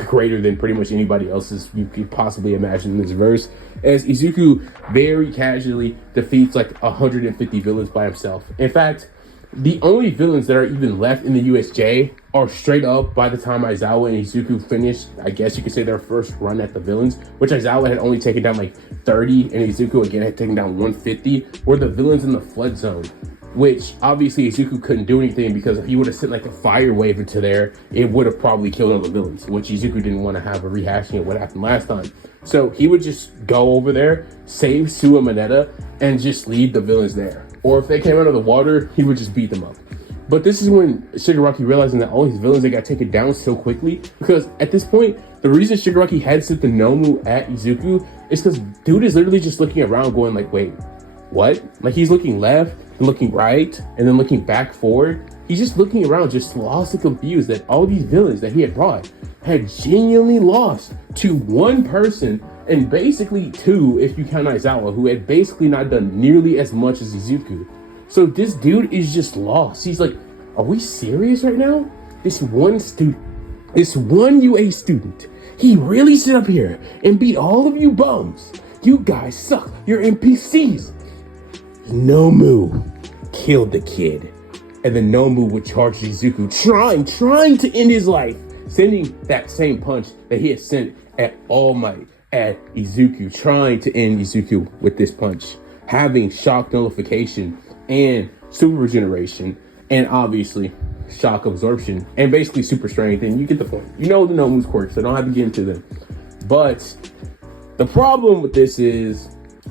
greater than pretty much anybody else's you could possibly imagine in this verse, as Izuku very casually defeats like 150 villains by himself. In fact, the only villains that are even left in the USJ are straight up, by the time Aizawa and Izuku finished, I guess you could say, their first run at the villains, which Aizawa had only taken down like 30 and Izuku again had taken down 150, were the villains in the flood zone, which obviously Izuku couldn't do anything because if he would have sent like a fire wave into there, it would have probably killed all the villains, which Izuku didn't want to have a rehashing of what happened last time. So he would just go over there, save Sua Mineta, and just leave the villains there. Or if they came out of the water, he would just beat them up. But this is when Shigaraki realizing that all these villains, they got taken down so quickly, because at this point, the reason Shigaraki had sent the Nomu at Izuku is because dude is literally just looking around going like, wait, what? Like he's looking left and looking right and then looking back forward. He's just looking around, just lost and confused that all these villains that he had brought had genuinely lost to one person, and basically two if you count Aizawa, who had basically not done nearly as much as Izuku. So this dude is just lost. He's like, are we serious right now? This one UA student, he really stood up here and beat all of you bums. You guys suck. You're NPCs. Nomu killed the kid. And then Nomu would charge Izuku, trying to end his life, sending that same punch that he had sent at All Might at Izuku, trying to end Izuku with this punch, having shock nullification and super regeneration, and obviously shock absorption, and basically super strength, and you get the point. You know the Nomu's quirks, so I don't have to get into them. But the problem with this is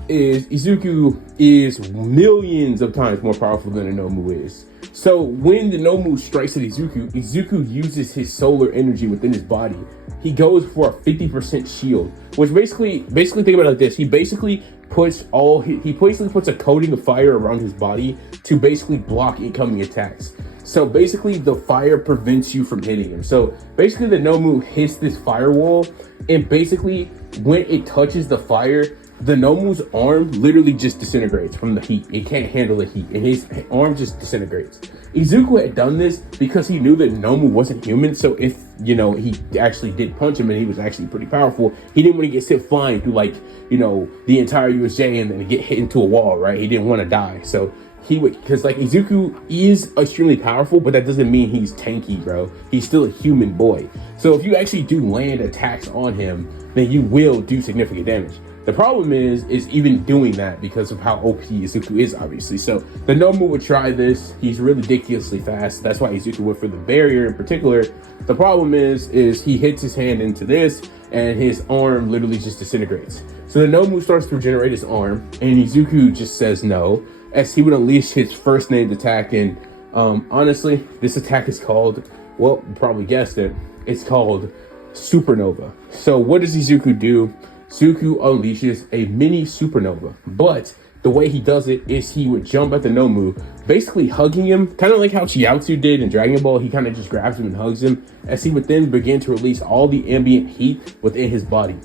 Izuku is millions of times more powerful than a Nomu is. So when the Nomu strikes at Izuku uses his solar energy within his body. He goes for a 50% shield, which basically think about it like this. He basically puts a coating of fire around his body to basically block incoming attacks. So basically the fire prevents you from hitting him. So basically the Nomu hits this firewall, and basically when it touches the fire, the Nomu's arm literally just disintegrates from the heat. It can't handle the heat, and his arm just disintegrates. Izuku had done this because he knew that Nomu wasn't human, so if, you know, he actually did punch him and he was actually pretty powerful, he didn't want to get sent flying through, like, you know, the entire USJ and then get hit into a wall, right? He didn't want to die, so he would, because like Izuku is extremely powerful, but that doesn't mean he's tanky, bro. He's still a human boy. So if you actually do land attacks on him, then you will do significant damage. The problem is even doing that because of how OP Izuku is, obviously. So the Nomu would try this. He's ridiculously fast. That's why Izuku went for the barrier in particular. The problem is he hits his hand into this and his arm literally just disintegrates. So the Nomu starts to regenerate his arm and Izuku just says no, as he would unleash his first named attack. And honestly, this attack is called, well, you probably guessed it, it's called Supernova. So what does Izuku do? Izuku unleashes a mini supernova, but the way he does it is he would jump at the Nomu, basically hugging him, kind of like how Chiaotzu did in Dragon Ball. He kind of just grabs him and hugs him, as he would then begin to release all the ambient heat within his body.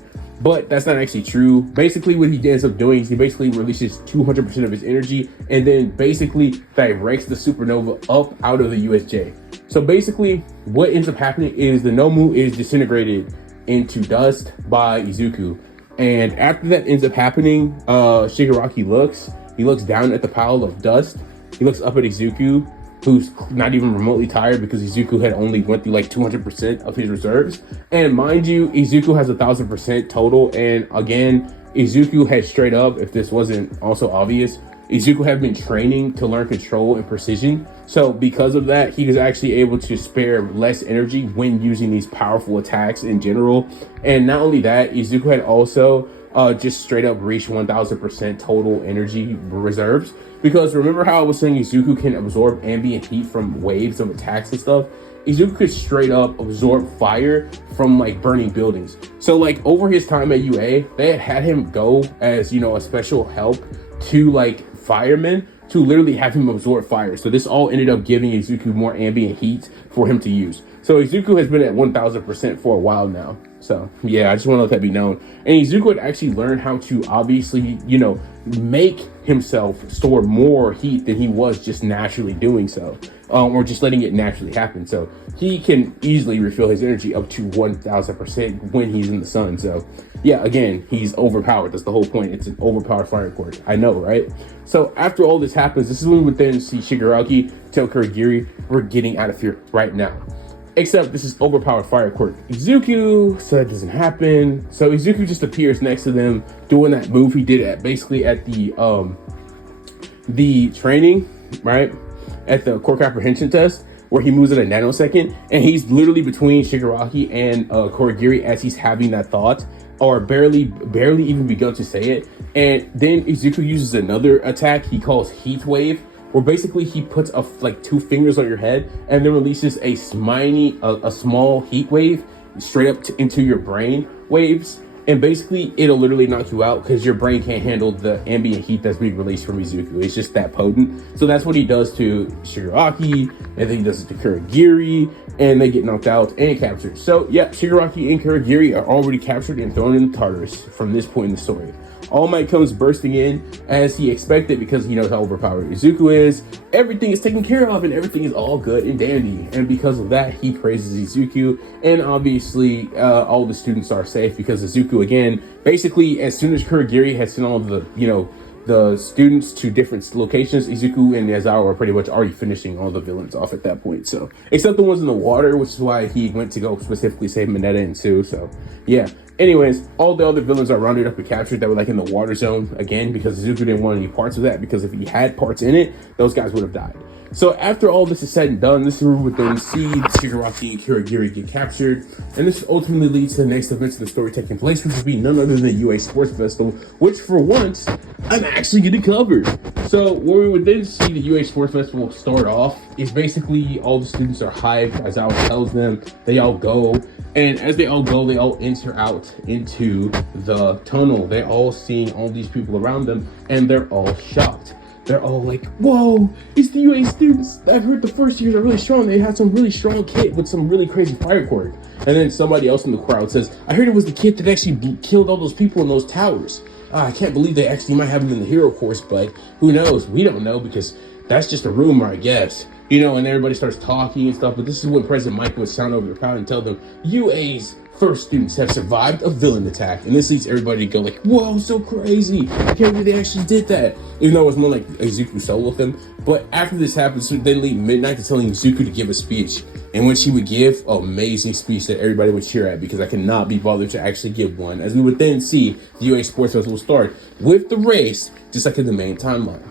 But that's not actually true. Basically, what he ends up doing is he basically releases 200% of his energy and then basically directs the supernova up out of the USJ. So basically, what ends up happening is the Nomu is disintegrated into dust by Izuku. And after that ends up happening, Shigaraki looks down at the pile of dust. He looks up at Izuku, who's not even remotely tired because Izuku had only went through like 200% of his reserves. And mind you, Izuku has 1,000% total. And again, Izuku had straight up, if this wasn't also obvious, Izuku had been training to learn control and precision. So because of that, he was actually able to spare less energy when using these powerful attacks in general. And not only that, Izuku had also just straight up reached 1,000% total energy reserves. Because remember how I was saying Izuku can absorb ambient heat from waves of attacks and stuff? Izuku could straight up absorb fire from like burning buildings. So like over his time at UA, they had him go as, you know, a special help to like firemen to literally have him absorb fire. So this all ended up giving Izuku more ambient heat for him to use. So Izuku has been at 1,000% for a while now. So yeah, I just want to let that be known. And Izuku had actually learned how to obviously, you know, make himself store more heat than he was just naturally doing so, or just letting it naturally happen. So he can easily refill his energy up to 1,000% when he's in the sun. So yeah, again, he's overpowered. That's the whole point. It's an overpowered fire quirk. I know, right? So after all this happens, this is when we would then see Shigaraki tell Kurogiri, we're getting out of here right now. Except this is overpowered fire quirk Izuku, so that doesn't happen. So Izuku just appears next to them doing that move he did at basically at the training, right? At the Quirk apprehension test, where he moves at a nanosecond, and he's literally between Shigaraki and Kurogiri as he's having that thought, or barely even begun to say it. And then Izuku uses another attack he calls Heat Wave, where basically he puts like 2 fingers on your head and then releases a small heat wave straight up into your brain waves. And basically it'll literally knock you out because your brain can't handle the ambient heat that's being released from Izuku. It's just that potent. So that's what he does to Shigaraki, and then he does it to Kurogiri, and they get knocked out and captured. So yeah, Shigaraki and Kurogiri are already captured and thrown in Tartarus from this point in the story. All Might comes bursting in as he expected because he knows how overpowered Izuku is. Everything is taken care of and everything is all good and dandy. And because of that, he praises Izuku. And obviously, all the students are safe because Izuku, again, basically, as soon as Kurogiri had sent all the, you know, the students to different locations, Izuku and Yazawa were pretty much already finishing all the villains off at that point. So, except the ones in the water, which is why he went to go specifically save Mineta and Sue. So, yeah. Anyways, all the other villains are rounded up and captured that were like in the water zone, again, because Izuku didn't want any parts of that, because if he had parts in it, those guys would have died. So after all this is said and done, this is where we would then see Shigaraki and Kurogiri get captured, and this ultimately leads to the next events of the story taking place, which would be none other than the UA Sports Festival, which for once, I'm actually going to cover. So where we would then see the UA Sports Festival start off is basically all the students are hyped, as Al tells them, they all go, and as they all go, they all enter out into the tunnel. They're all seeing all these people around them, and they're all shocked. They're all like, whoa, it's the UA students. I've heard the first years are really strong. They had some really strong kit with some really crazy fire quirk. And then somebody else in the crowd says, I heard it was the kid that actually killed all those people in those towers. I can't believe they actually might have him in the hero course, but who knows? We don't know because that's just a rumor, I guess. You know, and everybody starts talking and stuff, but this is when President Mike would sound over the crowd and tell them, UA's first students have survived a villain attack. And this leads everybody to go like, whoa, so crazy. I can't believe they actually did that. Even though it was more like Izuku solo them. But after this happens, then lead Midnight to telling Izuku to give a speech. And when she would give an amazing speech that everybody would cheer at because I could not be bothered to actually give one. As we would then see the UA Sports Festival start with the race, just like in the main timeline.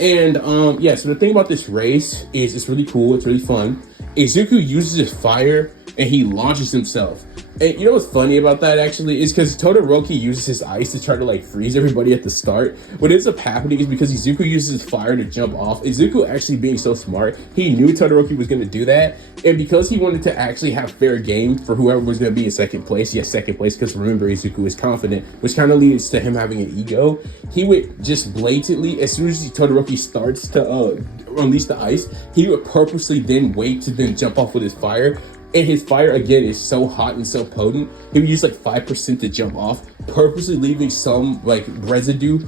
And yeah, so the thing about this race is it's really cool, it's really fun. Izuku uses his fire and he launches himself. And you know what's funny about that actually is because Todoroki uses his ice to try to like freeze everybody at the start. What ends up happening is because Izuku uses his fire to jump off, Izuku actually being so smart, he knew Todoroki was going to do that. And because he wanted to actually have fair game for whoever was going to be in second place, yes, second place, because remember Izuku is confident, which kind of leads to him having an ego. He would just blatantly, as soon as Todoroki starts to release the ice, he would purposely then wait to then jump off with his fire. And his fire, again, is so hot and so potent, he would use like 5% to jump off, purposely leaving some like residue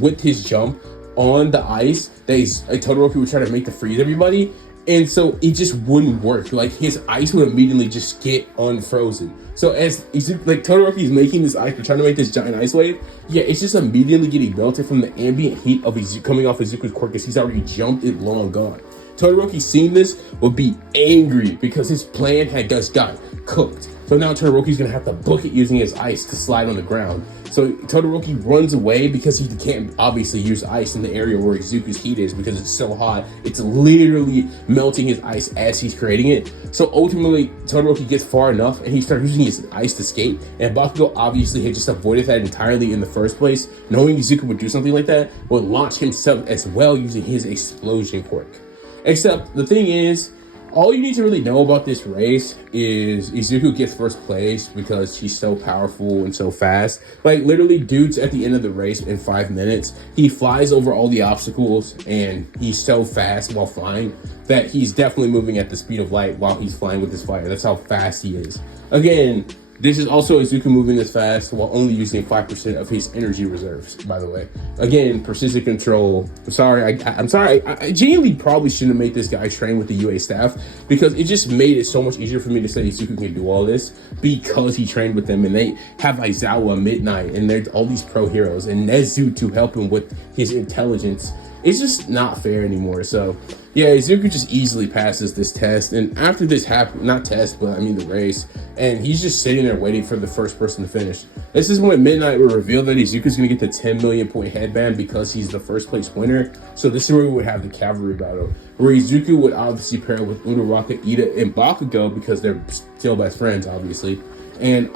with his jump on the ice that Todoroki would try to make to freeze everybody. And so it just wouldn't work. Like his ice would immediately just get unfrozen. So as like Todoroki is making this ice, trying to make this giant ice wave, yeah, it's just immediately getting melted from the ambient heat of coming off Izuku's quirk as he's already jumped it long gone. Todoroki seeing this would be angry because his plan had just got cooked. So now Todoroki's gonna have to book it using his ice to slide on the ground. So Todoroki runs away because he can't obviously use ice in the area where Izuku's heat is because it's so hot. It's literally melting his ice as he's creating it. So ultimately, Todoroki gets far enough and he starts using his ice to escape. And Bakugo obviously had just avoided that entirely in the first place. Knowing Izuku would do something like that, would launch himself as well using his explosion quirk. Except the thing is, all you need to really know about this race is Izuku gets first place because he's so powerful and so fast. Like literally dudes at the end of the race in 5 minutes, he flies over all the obstacles and he's so fast while flying that he's definitely moving at the speed of light while he's flying with his fire. That's how fast he is. Again, this is also Izuku moving this fast while only using 5% of his energy reserves, by the way. Again, precision control. I'm sorry. I genuinely probably shouldn't have made this guy train with the UA staff because it just made it so much easier for me to say Izuku can do all this because he trained with them and they have Aizawa, Midnight, and there's all these pro heroes and Nezu to help him with his intelligence. It's just not fair anymore. So yeah, Izuku just easily passes this test. And after this not test, but I mean the race, and he's just sitting there waiting for the first person to finish. This is when Midnight will reveal that Izuku's gonna get the 10 million point headband because he's the first place winner. So this is where we would have the cavalry battle, where Izuku would obviously pair with Uraraka, Ida, and Bakugo because they're still best friends, obviously, and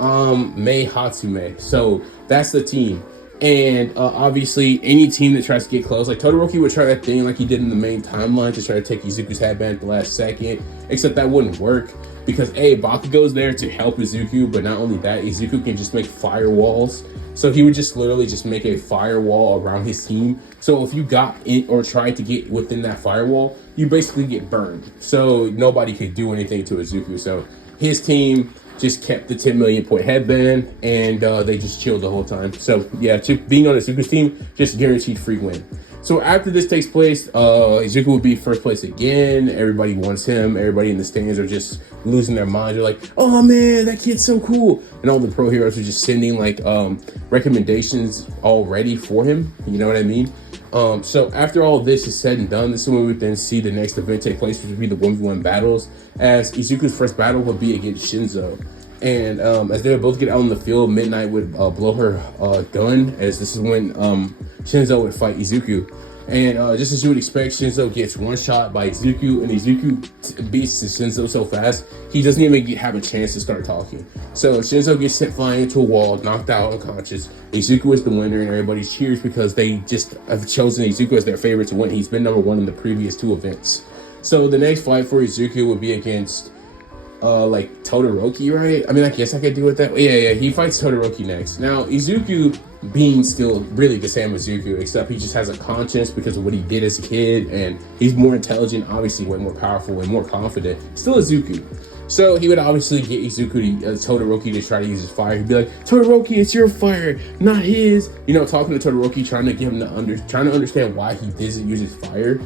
Mei Hatsume. So that's the team. And obviously, any team that tries to get close, like Todoroki would try that thing like he did in the main timeline to try to take Izuku's headband at the last second, except that wouldn't work because Bakugo's there to help Izuku, but not only that, Izuku can just make firewalls. So he would just literally just make a firewall around his team. So if you got in or tried to get within that firewall, you basically get burned. So nobody could do anything to Izuku. So his team just kept the 10 million point headband and they just chilled the whole time. So yeah, being on Izuku's team just guaranteed free win. So after this takes place, Izuku will be first place again. Everybody wants him. Everybody in the stands are just losing their minds. They're like, oh man, that kid's so cool. And all the pro heroes are just sending like recommendations already for him. You know what I mean? So after all this is said and done, this is when we would then see the next event take place, which would be the 1v1 battles, as Izuku's first battle would be against Shinzo. And as they would both get out on the field, Midnight would blow her gun, as this is when Shinzo would fight Izuku. And just as you would expect, Shinzo gets one shot by Izuku, and Izuku beats Shinzo so fast, he doesn't even have a chance to start talking. So Shinzo gets sent flying into a wall, knocked out, unconscious. Izuku is the winner, and everybody cheers because they just have chosen Izuku as their favorite to win. He's been number one in the previous two events. So the next fight for Izuku would be against like Todoroki, right? I mean, I guess I could do it that way. Yeah, he fights Todoroki next. Now, Izuku being still really the same as Izuku, except he just has a conscience because of what he did as a kid, and he's more intelligent, obviously way more powerful, way more confident. Still Izuku. So he would obviously get Izuku to Todoroki to try to use his fire. He'd be like, Todoroki, it's your fire, not his. You know, talking to Todoroki, trying to get him to trying to understand why he doesn't use his fire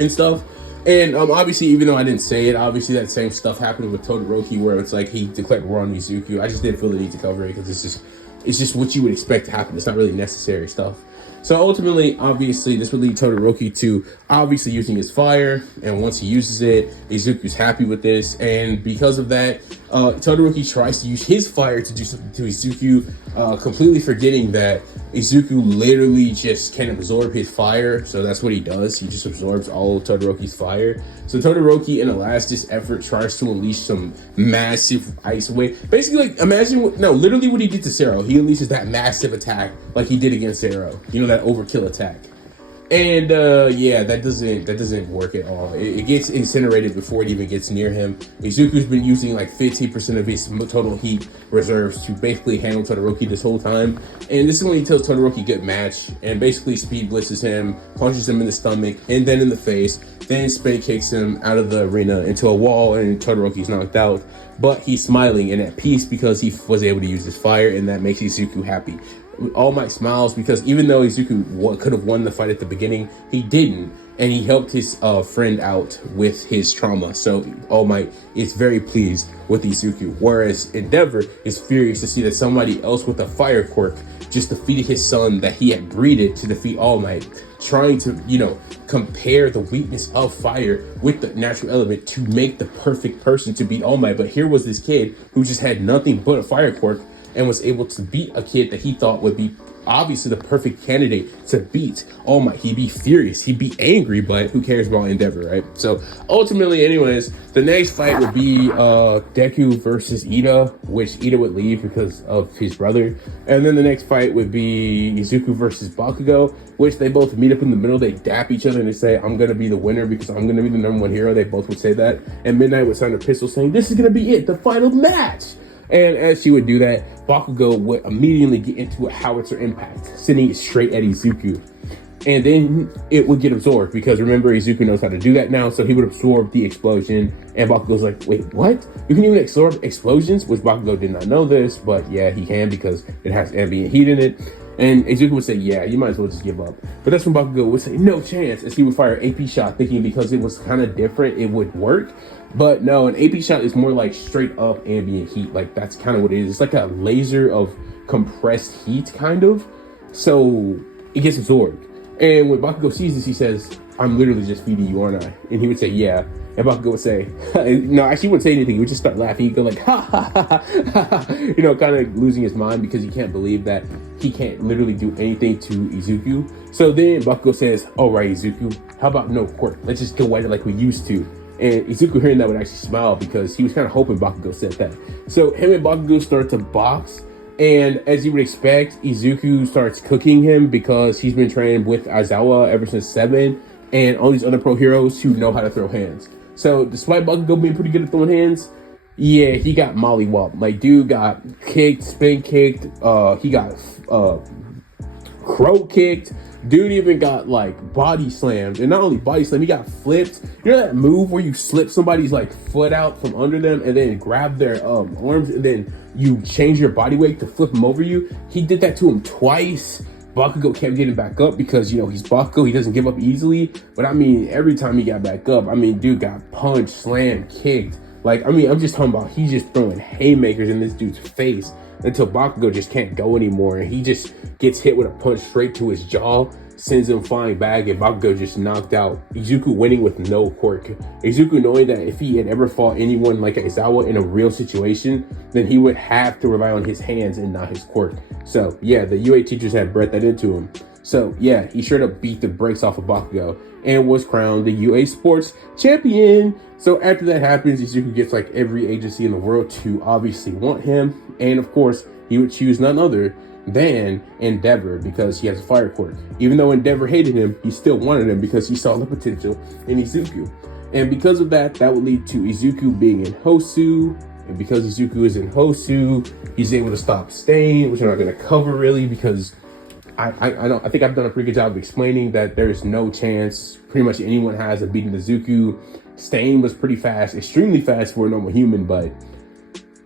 and stuff. And obviously, even though I didn't say it, obviously that same stuff happened with Todoroki, where it's like he declared war on Izuku. I just didn't feel the need to cover it because it's just what you would expect to happen. It's not really necessary stuff. So ultimately, obviously, this would lead Todoroki to obviously using his fire. And once he uses it, Izuku's happy with this. And because of that, Todoroki tries to use his fire to do something to Izuku, completely forgetting that Izuku literally just can absorb his fire. So that's what he does. He just absorbs all of Todoroki's fire. So Todoroki, in a last-ditch effort, tries to unleash some massive ice wave. Basically, like, literally what he did to Zero. He unleashes that massive attack like he did against Zero. You know, that overkill attack. And yeah, that doesn't work at all. It gets incinerated before it even gets near him. Izuku's been using like 15% of his total heat reserves to basically handle Todoroki this whole time. And this is when he tells Todoroki good match, and basically speed blitzes him, punches him in the stomach and then in the face, then spin kicks him out of the arena into a wall, and Todoroki's knocked out. But he's smiling and at peace because he was able to use his fire, and that makes Izuku happy. All Might smiles because even though Izuku could have won the fight at the beginning, he didn't, and he helped his friend out with his trauma. So All Might is very pleased with Izuku, whereas Endeavor is furious to see that somebody else with a fire quirk just defeated his son that he had breeded to defeat All Might, trying to, you know, compare the weakness of fire with the natural element to make the perfect person to beat All Might. But here was this kid who just had nothing but a fire quirk and was able to beat a kid that he thought would be obviously the perfect candidate to beat All Might. He'd be furious, he'd be angry, but who cares about Endeavor, right? So ultimately, anyways, the next fight would be Deku versus Ida, which Ida would leave because of his brother. And then the next fight would be Izuku versus Bakugo, which they both meet up in the middle. They dap each other and they say, I'm gonna be the winner because I'm gonna be the #1 hero. They both would say that. And Midnight would sign a pistol saying, this is gonna be it, the final match. And as she would do that, Bakugo would immediately get into a howitzer impact, sending it straight at Izuku. And then it would get absorbed because remember, Izuku knows how to do that now, so he would absorb the explosion. And Bakugo's like, wait, what? You can even absorb explosions? Which Bakugo did not know this, but yeah, he can because it has ambient heat in it. And Izuku would say, yeah, you might as well just give up. But that's when Bakugo would say, no chance, as he would fire an AP shot, thinking because it was kind of different, it would work. But no, an AP shot is more like straight up ambient heat. Like, that's kind of what it is. It's like a laser of compressed heat, kind of. So it gets absorbed. And when Bakugo sees this, he says, I'm literally just feeding you, aren't I? And he would say, yeah. And Bakugo would say, no, actually he wouldn't say anything. He would just start laughing. He'd go like, ha, ha, ha, ha, ha. You know, kind of losing his mind because he can't believe that he can't literally do anything to Izuku. So then Bakugo says, all right, Izuku, how about no quirk? Let's just go at it like we used to. And Izuku hearing that would actually smile because he was kind of hoping Bakugo said that. So him and Bakugo start to box. And as you would expect, Izuku starts cooking him because he's been trained with Aizawa ever since 7 and all these other pro heroes who know how to throw hands. So despite Bakugo being pretty good at throwing hands, yeah, he got mollywopped. Like, dude got kicked, spin kicked, he got crow kicked. Dude even got like body slammed, and not only body slammed, he got flipped. You know that move where you slip somebody's like foot out from under them and then grab their arms and then you change your body weight to flip them over you? He did that to him twice. Bakugo kept getting back up because, you know, he's Bakugo, he doesn't give up easily. But I mean, every time he got back up, I mean, dude got punched, slammed, kicked. Like, I mean, I'm just talking about he's just throwing haymakers in this dude's face until Bakugo just can't go anymore. And he just gets hit with a punch straight to his jaw, sends him flying back, and Bakugo just knocked out. Izuku winning with no quirk. Izuku knowing that if he had ever fought anyone like Aizawa in a real situation, then he would have to rely on his hands and not his quirk. So yeah, the UA teachers had bred that into him. So yeah, he straight up beat the brakes off of Bakugo and was crowned the UA Sports Champion. So after that happens, Izuku gets like every agency in the world to obviously want him. And of course, he would choose none other than Endeavor because he has a fire quirk. Even though Endeavor hated him, he still wanted him because he saw the potential in Izuku. And because of that, that would lead to Izuku being in Hosu, And because Izuku is in Hosu, he's able to stop Stain, which I'm not going to cover really because I think I've done a pretty good job of explaining that there's no chance pretty much anyone has of beating Izuku. Stain was pretty fast, extremely fast for a normal human, but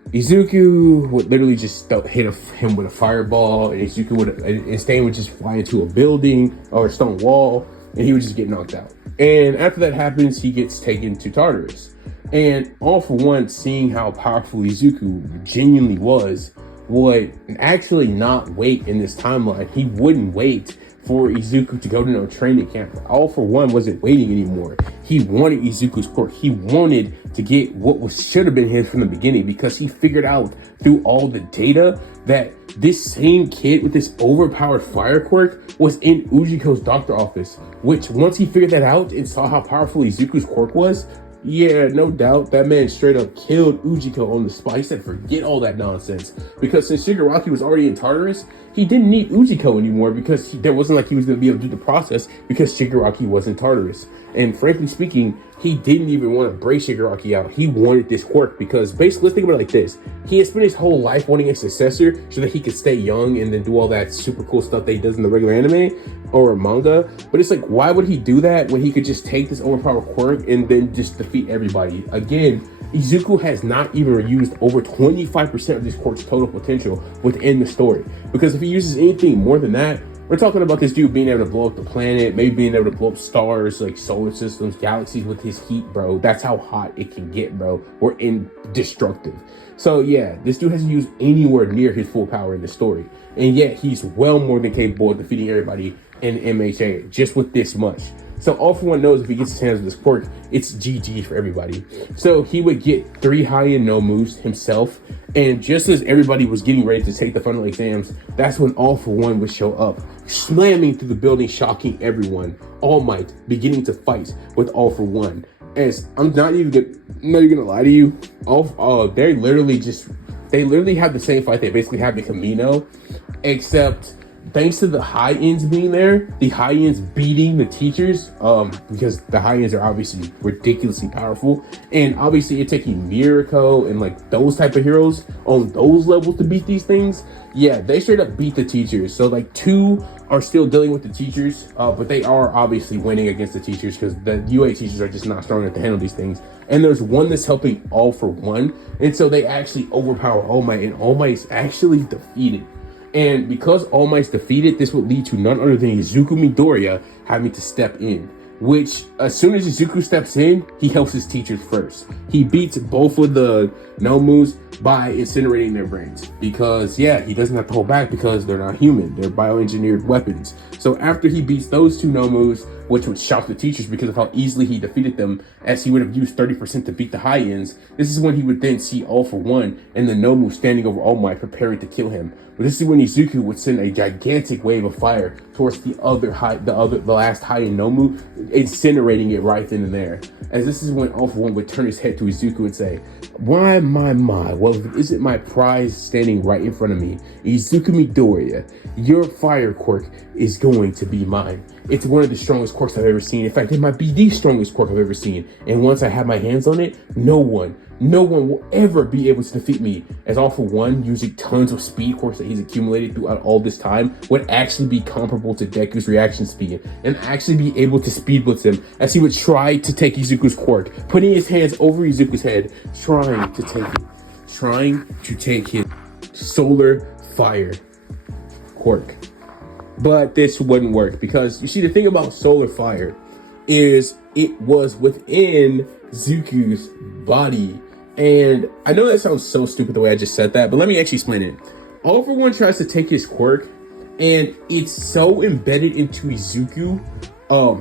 Izuku would literally just hit him with a fireball, and and Stain would just fly into a building or a stone wall, and he would just get knocked out. And after that happens, he gets taken to Tartarus. And All For One, seeing how powerful Izuku genuinely was, would actually not wait in this timeline. He wouldn't wait for Izuku to go to no training camp. All For One wasn't waiting anymore. He wanted Izuku's quirk. He wanted to get what should have been his from the beginning, because he figured out through all the data that this same kid with this overpowered fire quirk was in Ujiko's doctor office, which once he figured that out and saw how powerful Izuku's quirk was, yeah, no doubt, that man straight up killed Ujiko on the spot. He said, forget all that nonsense. Because since Shigaraki was already in Tartarus, he didn't need Ujiko anymore, because there wasn't like he was going to be able to do the process because Shigaraki was in Tartarus. And frankly speaking, he didn't even want to break Shigaraki out. He wanted this quirk because basically, let's think about it like this. He had spent his whole life wanting a successor so that he could stay young and then do all that super cool stuff that he does in the regular anime or manga. But it's like, why would he do that when he could just take this overpowered quirk and then just defeat everybody? Again, Izuku has not even used over 25% of this quirk's total potential within the story. Because if he uses anything more than that, we're talking about this dude being able to blow up the planet, maybe being able to blow up stars, like solar systems, galaxies with his heat, bro. That's how hot it can get, bro. Or indestructible. So yeah, this dude hasn't used anywhere near his full power in the story. And yet he's well more than capable of defeating everybody in MHA just with this much. So All For One knows if he gets his hands on this quirk, it's GG for everybody. So he would get 3 high-end no moves himself. And just as everybody was getting ready to take the final exams, that's when All For One would show up, slamming through the building, shocking everyone. All Might beginning to fight with All For One. As I'm not even gonna lie to you, they literally have the same fight they basically have in Camino, except thanks to the high ends being there, the high ends beating the teachers, because the high ends are obviously ridiculously powerful, and obviously it's taking Mirako and like those type of heroes on those levels to beat these things. Yeah, they straight up beat the teachers. So like 2 are still dealing with the teachers, but they are obviously winning against the teachers because the UA teachers are just not strong enough to handle these things. And there's one that's helping All For One, and so they actually overpower All Might, and All Might is actually defeated. And because All Might's defeated, this would lead to none other than Izuku Midoriya having to step in. Which, as soon as Izuku steps in, he helps his teachers first. He beats both of the Nomus by incinerating their brains. Because, yeah, he doesn't have to hold back because they're not human. They're bioengineered weapons. So after he beats those 2 Nomus, which would shock the teachers because of how easily he defeated them, as he would have used 30% to beat the high ends, this is when he would then see All For One and the Nomu standing over All Might preparing to kill him. But this is when Izuku would send a gigantic wave of fire towards the last high end Nomu, incinerating it right then and there. As this is when All For One would turn his head to Izuku and say, "Why my? Well, isn't my prize standing right in front of me? Izuku Midoriya, your fire quirk is going to be mine. It's one of the strongest quirks I've ever seen. In fact, it might be the strongest quirk I've ever seen. And once I have my hands on it, no one will ever be able to defeat me." As All For One, using tons of speed quirks that he's accumulated throughout all this time, would actually be comparable to Deku's reaction speed and actually be able to speed blitz him as he would try to take Izuku's quirk, putting his hands over Izuku's head, trying to take his solar fire quirk. But this wouldn't work because, you see, the thing about solar fire is it was within Zuku's body. And I know that sounds so stupid the way I just said that, but let me actually explain it. All For One tries to take his quirk, and it's so embedded into Izuku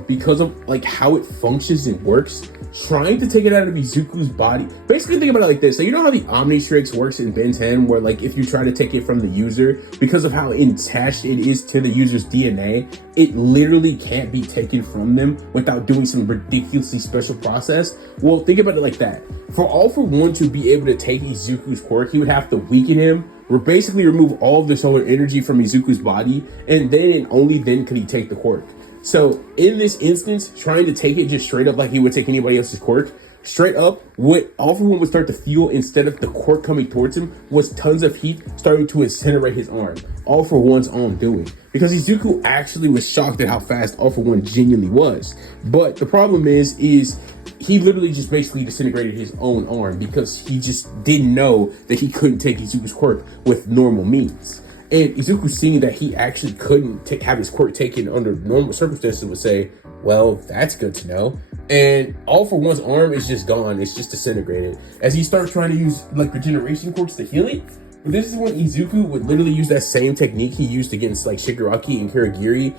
because of like how it functions and works, trying to take it out of Izuku's body. Basically, think about it like this. So you know how the Omnitrix works in Ben 10, where like if you try to take it from the user, because of how attached it is to the user's DNA, it literally can't be taken from them without doing some ridiculously special process. Well, think about it like that. For All For One to be able to take Izuku's quirk, he would have to weaken him, or basically remove all of the solar energy from Izuku's body, and then and only then could he take the quirk. So in this instance, trying to take it just straight up like he would take anybody else's quirk Straight up, what All For One would start to feel instead of the quirk coming towards him was tons of heat starting to incinerate his arm. All For One's own doing. Because Izuku actually was shocked at how fast All For One genuinely was. But the problem is he literally just basically disintegrated his own arm because he just didn't know that he couldn't take Izuku's quirk with normal means. And Izuku, seeing that he actually couldn't have his quirk taken under normal circumstances, would say, well, that's good to know. And All For One's arm is just gone. It's just disintegrated. As he starts trying to use like regeneration quirks to heal it, but this is when Izuku would literally use that same technique he used against like Shigaraki and Kirigiri,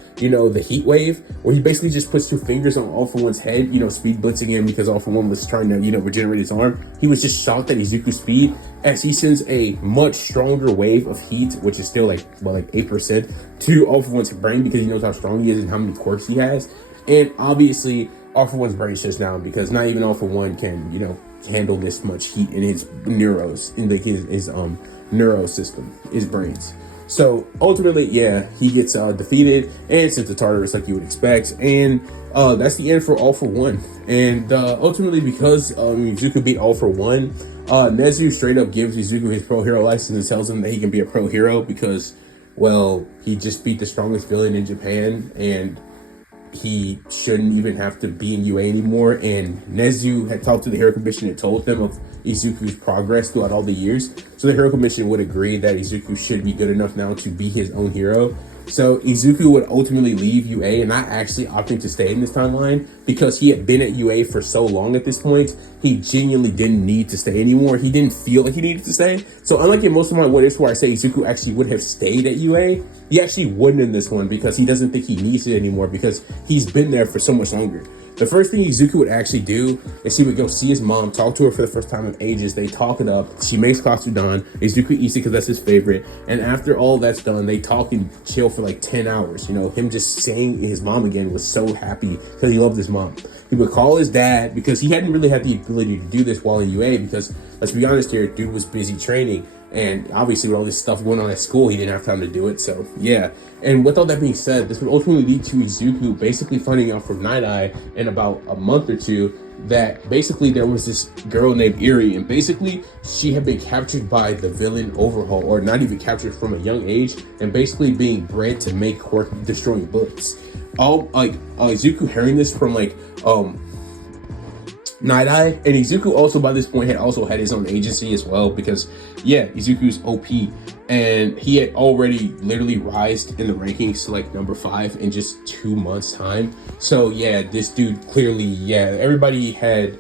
the heat wave, where he basically just puts two fingers on All For One's head, speed blitzing him because All For One was trying to, regenerate his arm. He was just shocked at Izuku's speed as he sends a much stronger wave of heat, which is still like 8%, to All For One's brain because he knows how strong he is and how many quirks he has. And obviously, All For One's brain shuts down because not even All For One can, handle this much heat in his neuros, in like his neuro system, his brains. So ultimately, yeah, he gets defeated and sent to Tartarus like you would expect, and that's the end for All For One. And ultimately, because Izuku beat All For One, Nezu straight up gives Izuku his pro hero license and tells him that he can be a pro hero because, well, he just beat the strongest villain in Japan and he shouldn't even have to be in UA anymore. And Nezu had talked to the Hero Commission and told them of Izuku's progress throughout all the years. So the Hero Commission would agree that Izuku should be good enough now to be his own hero. So Izuku would ultimately leave UA and not actually opting to stay in this timeline because he had been at UA for so long at this point. He genuinely didn't need to stay anymore. He didn't feel like he needed to stay. So unlike in most of my what ifs where I say Izuku actually would have stayed at UA, he actually wouldn't in this one because he doesn't think he needs it anymore because he's been there for so much longer. The first thing Izuku would actually do is he would go see his mom, talk to her for the first time in ages. They talk it up. She makes Katsudan. Izuku eats it because that's his favorite. And after all that's done, they talk and chill for like 10 hours. Him just saying his mom again was so happy because he loved his mom. He would call his dad because he hadn't really had the ability to do this while in UA because, let's be honest here, dude was busy training. And obviously with all this stuff going on at school, he didn't have time to do it. So yeah. And with all that being said, this would ultimately lead to Izuku basically finding out from Night Eye in about a month or two that basically there was this girl named Eri, and basically she had been captured by the villain Overhaul, or not even captured, from a young age, and basically being bred to make Quirk destroying bullets. Izuku hearing this from Night Eye, and Izuku also by this point had his own agency as well because yeah, Izuku's OP and he had already literally rised in the rankings to like number 5 in just 2 months time. So yeah, this dude clearly, everybody had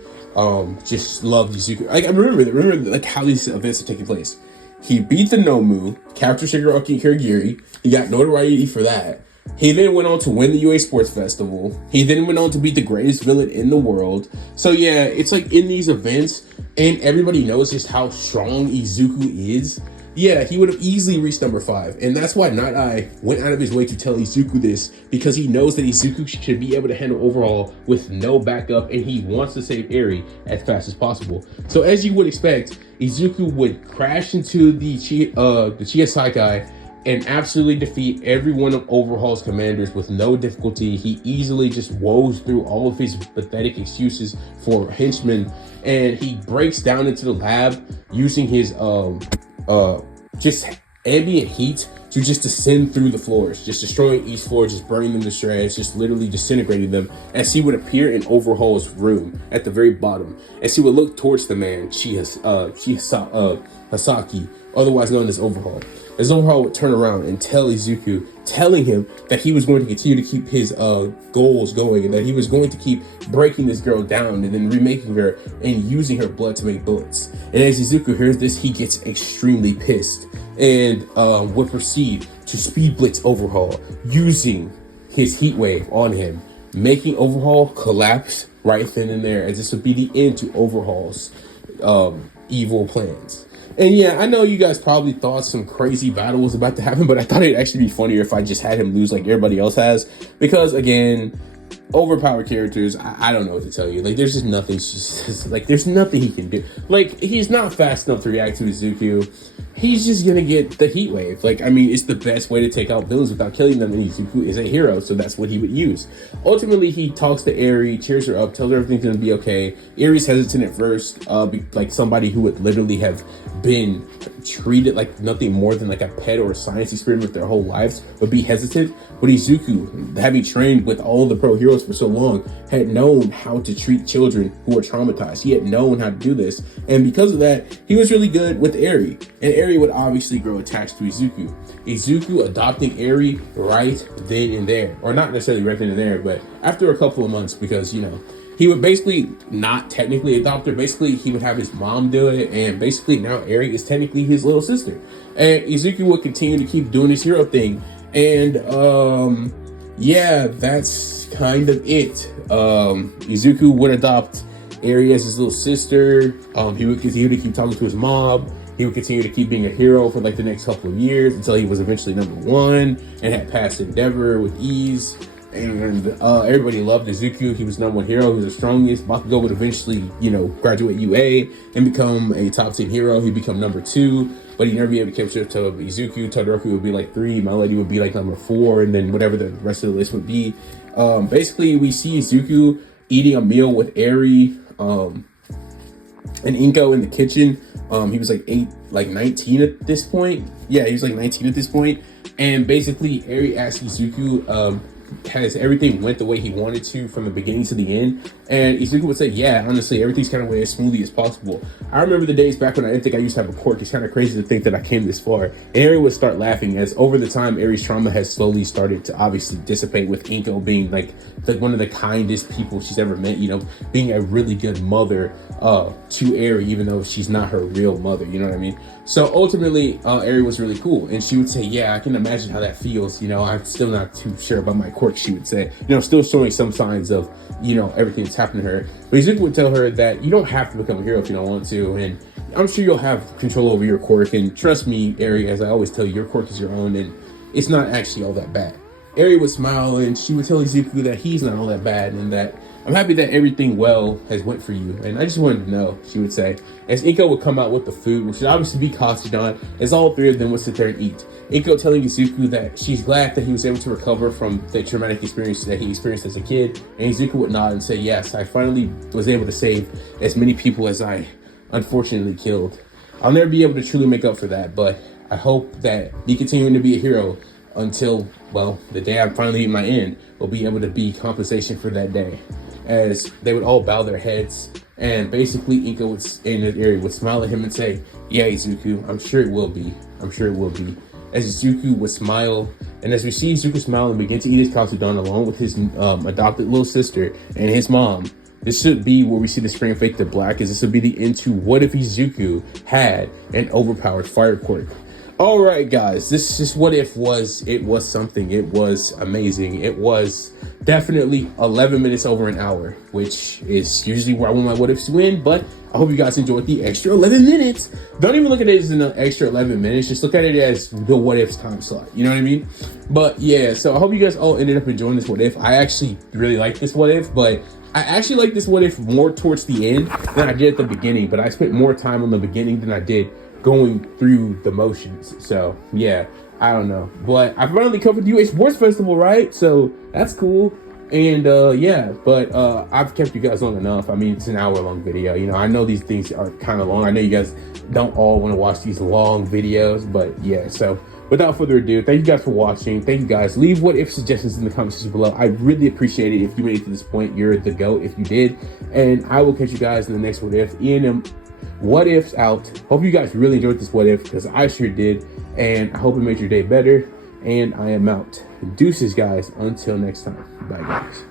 just loved Izuku. Like I remember like how these events are taking place. He beat the Nomu, captured Shigaraki and Kirigiri. He got notoriety for that. He then went on to win the UA Sports Festival. He then went on to beat the greatest villain in the world. So yeah, it's like in these events, and everybody knows just how strong Izuku is. Yeah, he would have easily reached number 5. And that's why Night Eye went out of his way to tell Izuku this, because he knows that Izuku should be able to handle Overhaul with no backup, and he wants to save Eri as fast as possible. So as you would expect, Izuku would crash into the Chiya and absolutely defeat every one of Overhaul's commanders with no difficulty. He easily just woes through all of his pathetic excuses for henchmen, and he breaks down into the lab using his just ambient heat to just descend through the floors, just destroying each floor, just burning them to shreds, just literally disintegrating them, as he would appear in Overhaul's room at the very bottom, as he would look towards the man Hasaki, otherwise known as Overhaul. As Overhaul would turn around and tell Izuku, telling him that he was going to continue to keep his goals going, and that he was going to keep breaking this girl down and then remaking her and using her blood to make bullets. And as Izuku hears this, he gets extremely pissed and would proceed to speed blitz Overhaul using his heat wave on him, making Overhaul collapse right then and there, as this would be the end to Overhaul's evil plans. And yeah, I know you guys probably thought some crazy battle was about to happen, but I thought it'd actually be funnier if I just had him lose like everybody else has. Because again, overpowered characters, I don't know what to tell you. Like, there's just nothing. Like, there's nothing he can do. Like, he's not fast enough to react to Izuku. He's just gonna get the heat wave. Like, I mean, it's the best way to take out villains without killing them. And Izuku is a hero, so that's what he would use. Ultimately, he talks to Eri, cheers her up, tells her everything's gonna be okay. Eri's hesitant at first, like somebody who would literally have been treated like nothing more than like a pet or a science experiment their whole lives, would be hesitant. But Izuku, having trained with all the pro heroes for so long, had known how to treat children who were traumatized. He had known how to do this, and because of that, he was really good with Eri. And Eri would obviously grow attached to Izuku. Izuku adopting Eri right then and there, or not necessarily right then and there, but after a couple of months, because you know, he would basically not technically adopt her. Basically, he would have his mom do it, and basically now Eri is technically his little sister. And Izuku would continue to keep doing his hero thing. And yeah, that's kind of it. Izuku would adopt Eri as his little sister. He would continue to keep talking to his mom. He would continue to keep being a hero for like the next couple of years until he was eventually #1 and had passed Endeavor with ease. And everybody loved Izuku. He was #1 hero. He was the strongest. Bakugo would eventually, you know, graduate UA and become a top 10 hero. He'd become #2, but he'd never be able to catch up to Izuku. Todoroki would be like 3. Melody would be like #4, and then whatever the rest of the list would be. Basically, we see Izuku eating a meal with Eri and Inko in the kitchen. He was like 19 at this point. Yeah, he was like 19 at this point. And basically, Eri asked Izuku, has everything went the way he wanted to from the beginning to the end? And Izuku would say, yeah, honestly, everything's kind of went as smoothly as possible. I remember the days back when I didn't think I used to have a quirk. It's kind of crazy to think that I came this far. And Eri would start laughing as over the time, Eri's trauma has slowly started to obviously dissipate, with Inko being like one of the kindest people she's ever met, you know, being a really good mother to Eri, even though she's not her real mother, you know what I mean? So ultimately, Eri was really cool. And she would say, yeah, I can imagine how that feels. You know, I'm still not too sure about my quirk, she would say. You know, still showing some signs of, you know, everything that's happened to her. But Izuku would tell her that you don't have to become a hero if you don't want to. And I'm sure you'll have control over your quirk. And trust me, Eri, as I always tell you, your quirk is your own. And it's not actually all that bad. Eri would smile and she would tell Izuku that he's not all that bad and that I'm happy that everything well has went for you. And I just wanted to know, she would say, as Inko would come out with the food, which would obviously be Katsudan, as all three of them would sit there and eat. Inko telling Izuku that she's glad that he was able to recover from the traumatic experience that he experienced as a kid. And Izuku would nod and say, yes, I finally was able to save as many people as I unfortunately killed. I'll never be able to truly make up for that, but I hope that me continuing to be a hero until, well, the day I finally meet my end will be able to be compensation for that day. As they would all bow their heads, and basically Inko in the area would smile at him and say, yeah, Izuku, I'm sure it will be. I'm sure it will be. As Izuku would smile, and as we see Izuku smile and begin to eat his Katsudan along with his adopted little sister and his mom, this should be where we see the screen fade to black, as this would be the end to what if Izuku had an overpowered fire quirk. All right, guys, this is what if was. It was something. It was amazing. It was definitely 11 minutes over an hour, which is usually where I want my what ifs to win. But I hope you guys enjoyed the extra 11 minutes. Don't even look at it as an extra 11 minutes. Just look at it as the what ifs time slot. You know what I mean? But yeah, so I hope you guys all ended up enjoying this what if. I actually really like this what if, but I actually like this what if more towards the end than I did at the beginning. But I spent more time on the beginning than I did going through the motions. So yeah, I don't know, but I finally covered the UA Sports Festival, right? So that's cool. And yeah, but I've kept you guys long enough. I mean, it's an hour-long video. You know, I know these things are kind of long. I know you guys don't all want to watch these long videos, but yeah. So without further ado, thank you guys for watching. Thank you guys. Leave what if suggestions in the comment section below. I really appreciate it. If you made it to this point, you're the GOAT if you did. And I will catch you guys in the next what if. What ifs out. Hope you guys really enjoyed this what if, because I sure did, and I hope it made your day better. And I am out. Deuces, guys. Until next time. Bye, guys.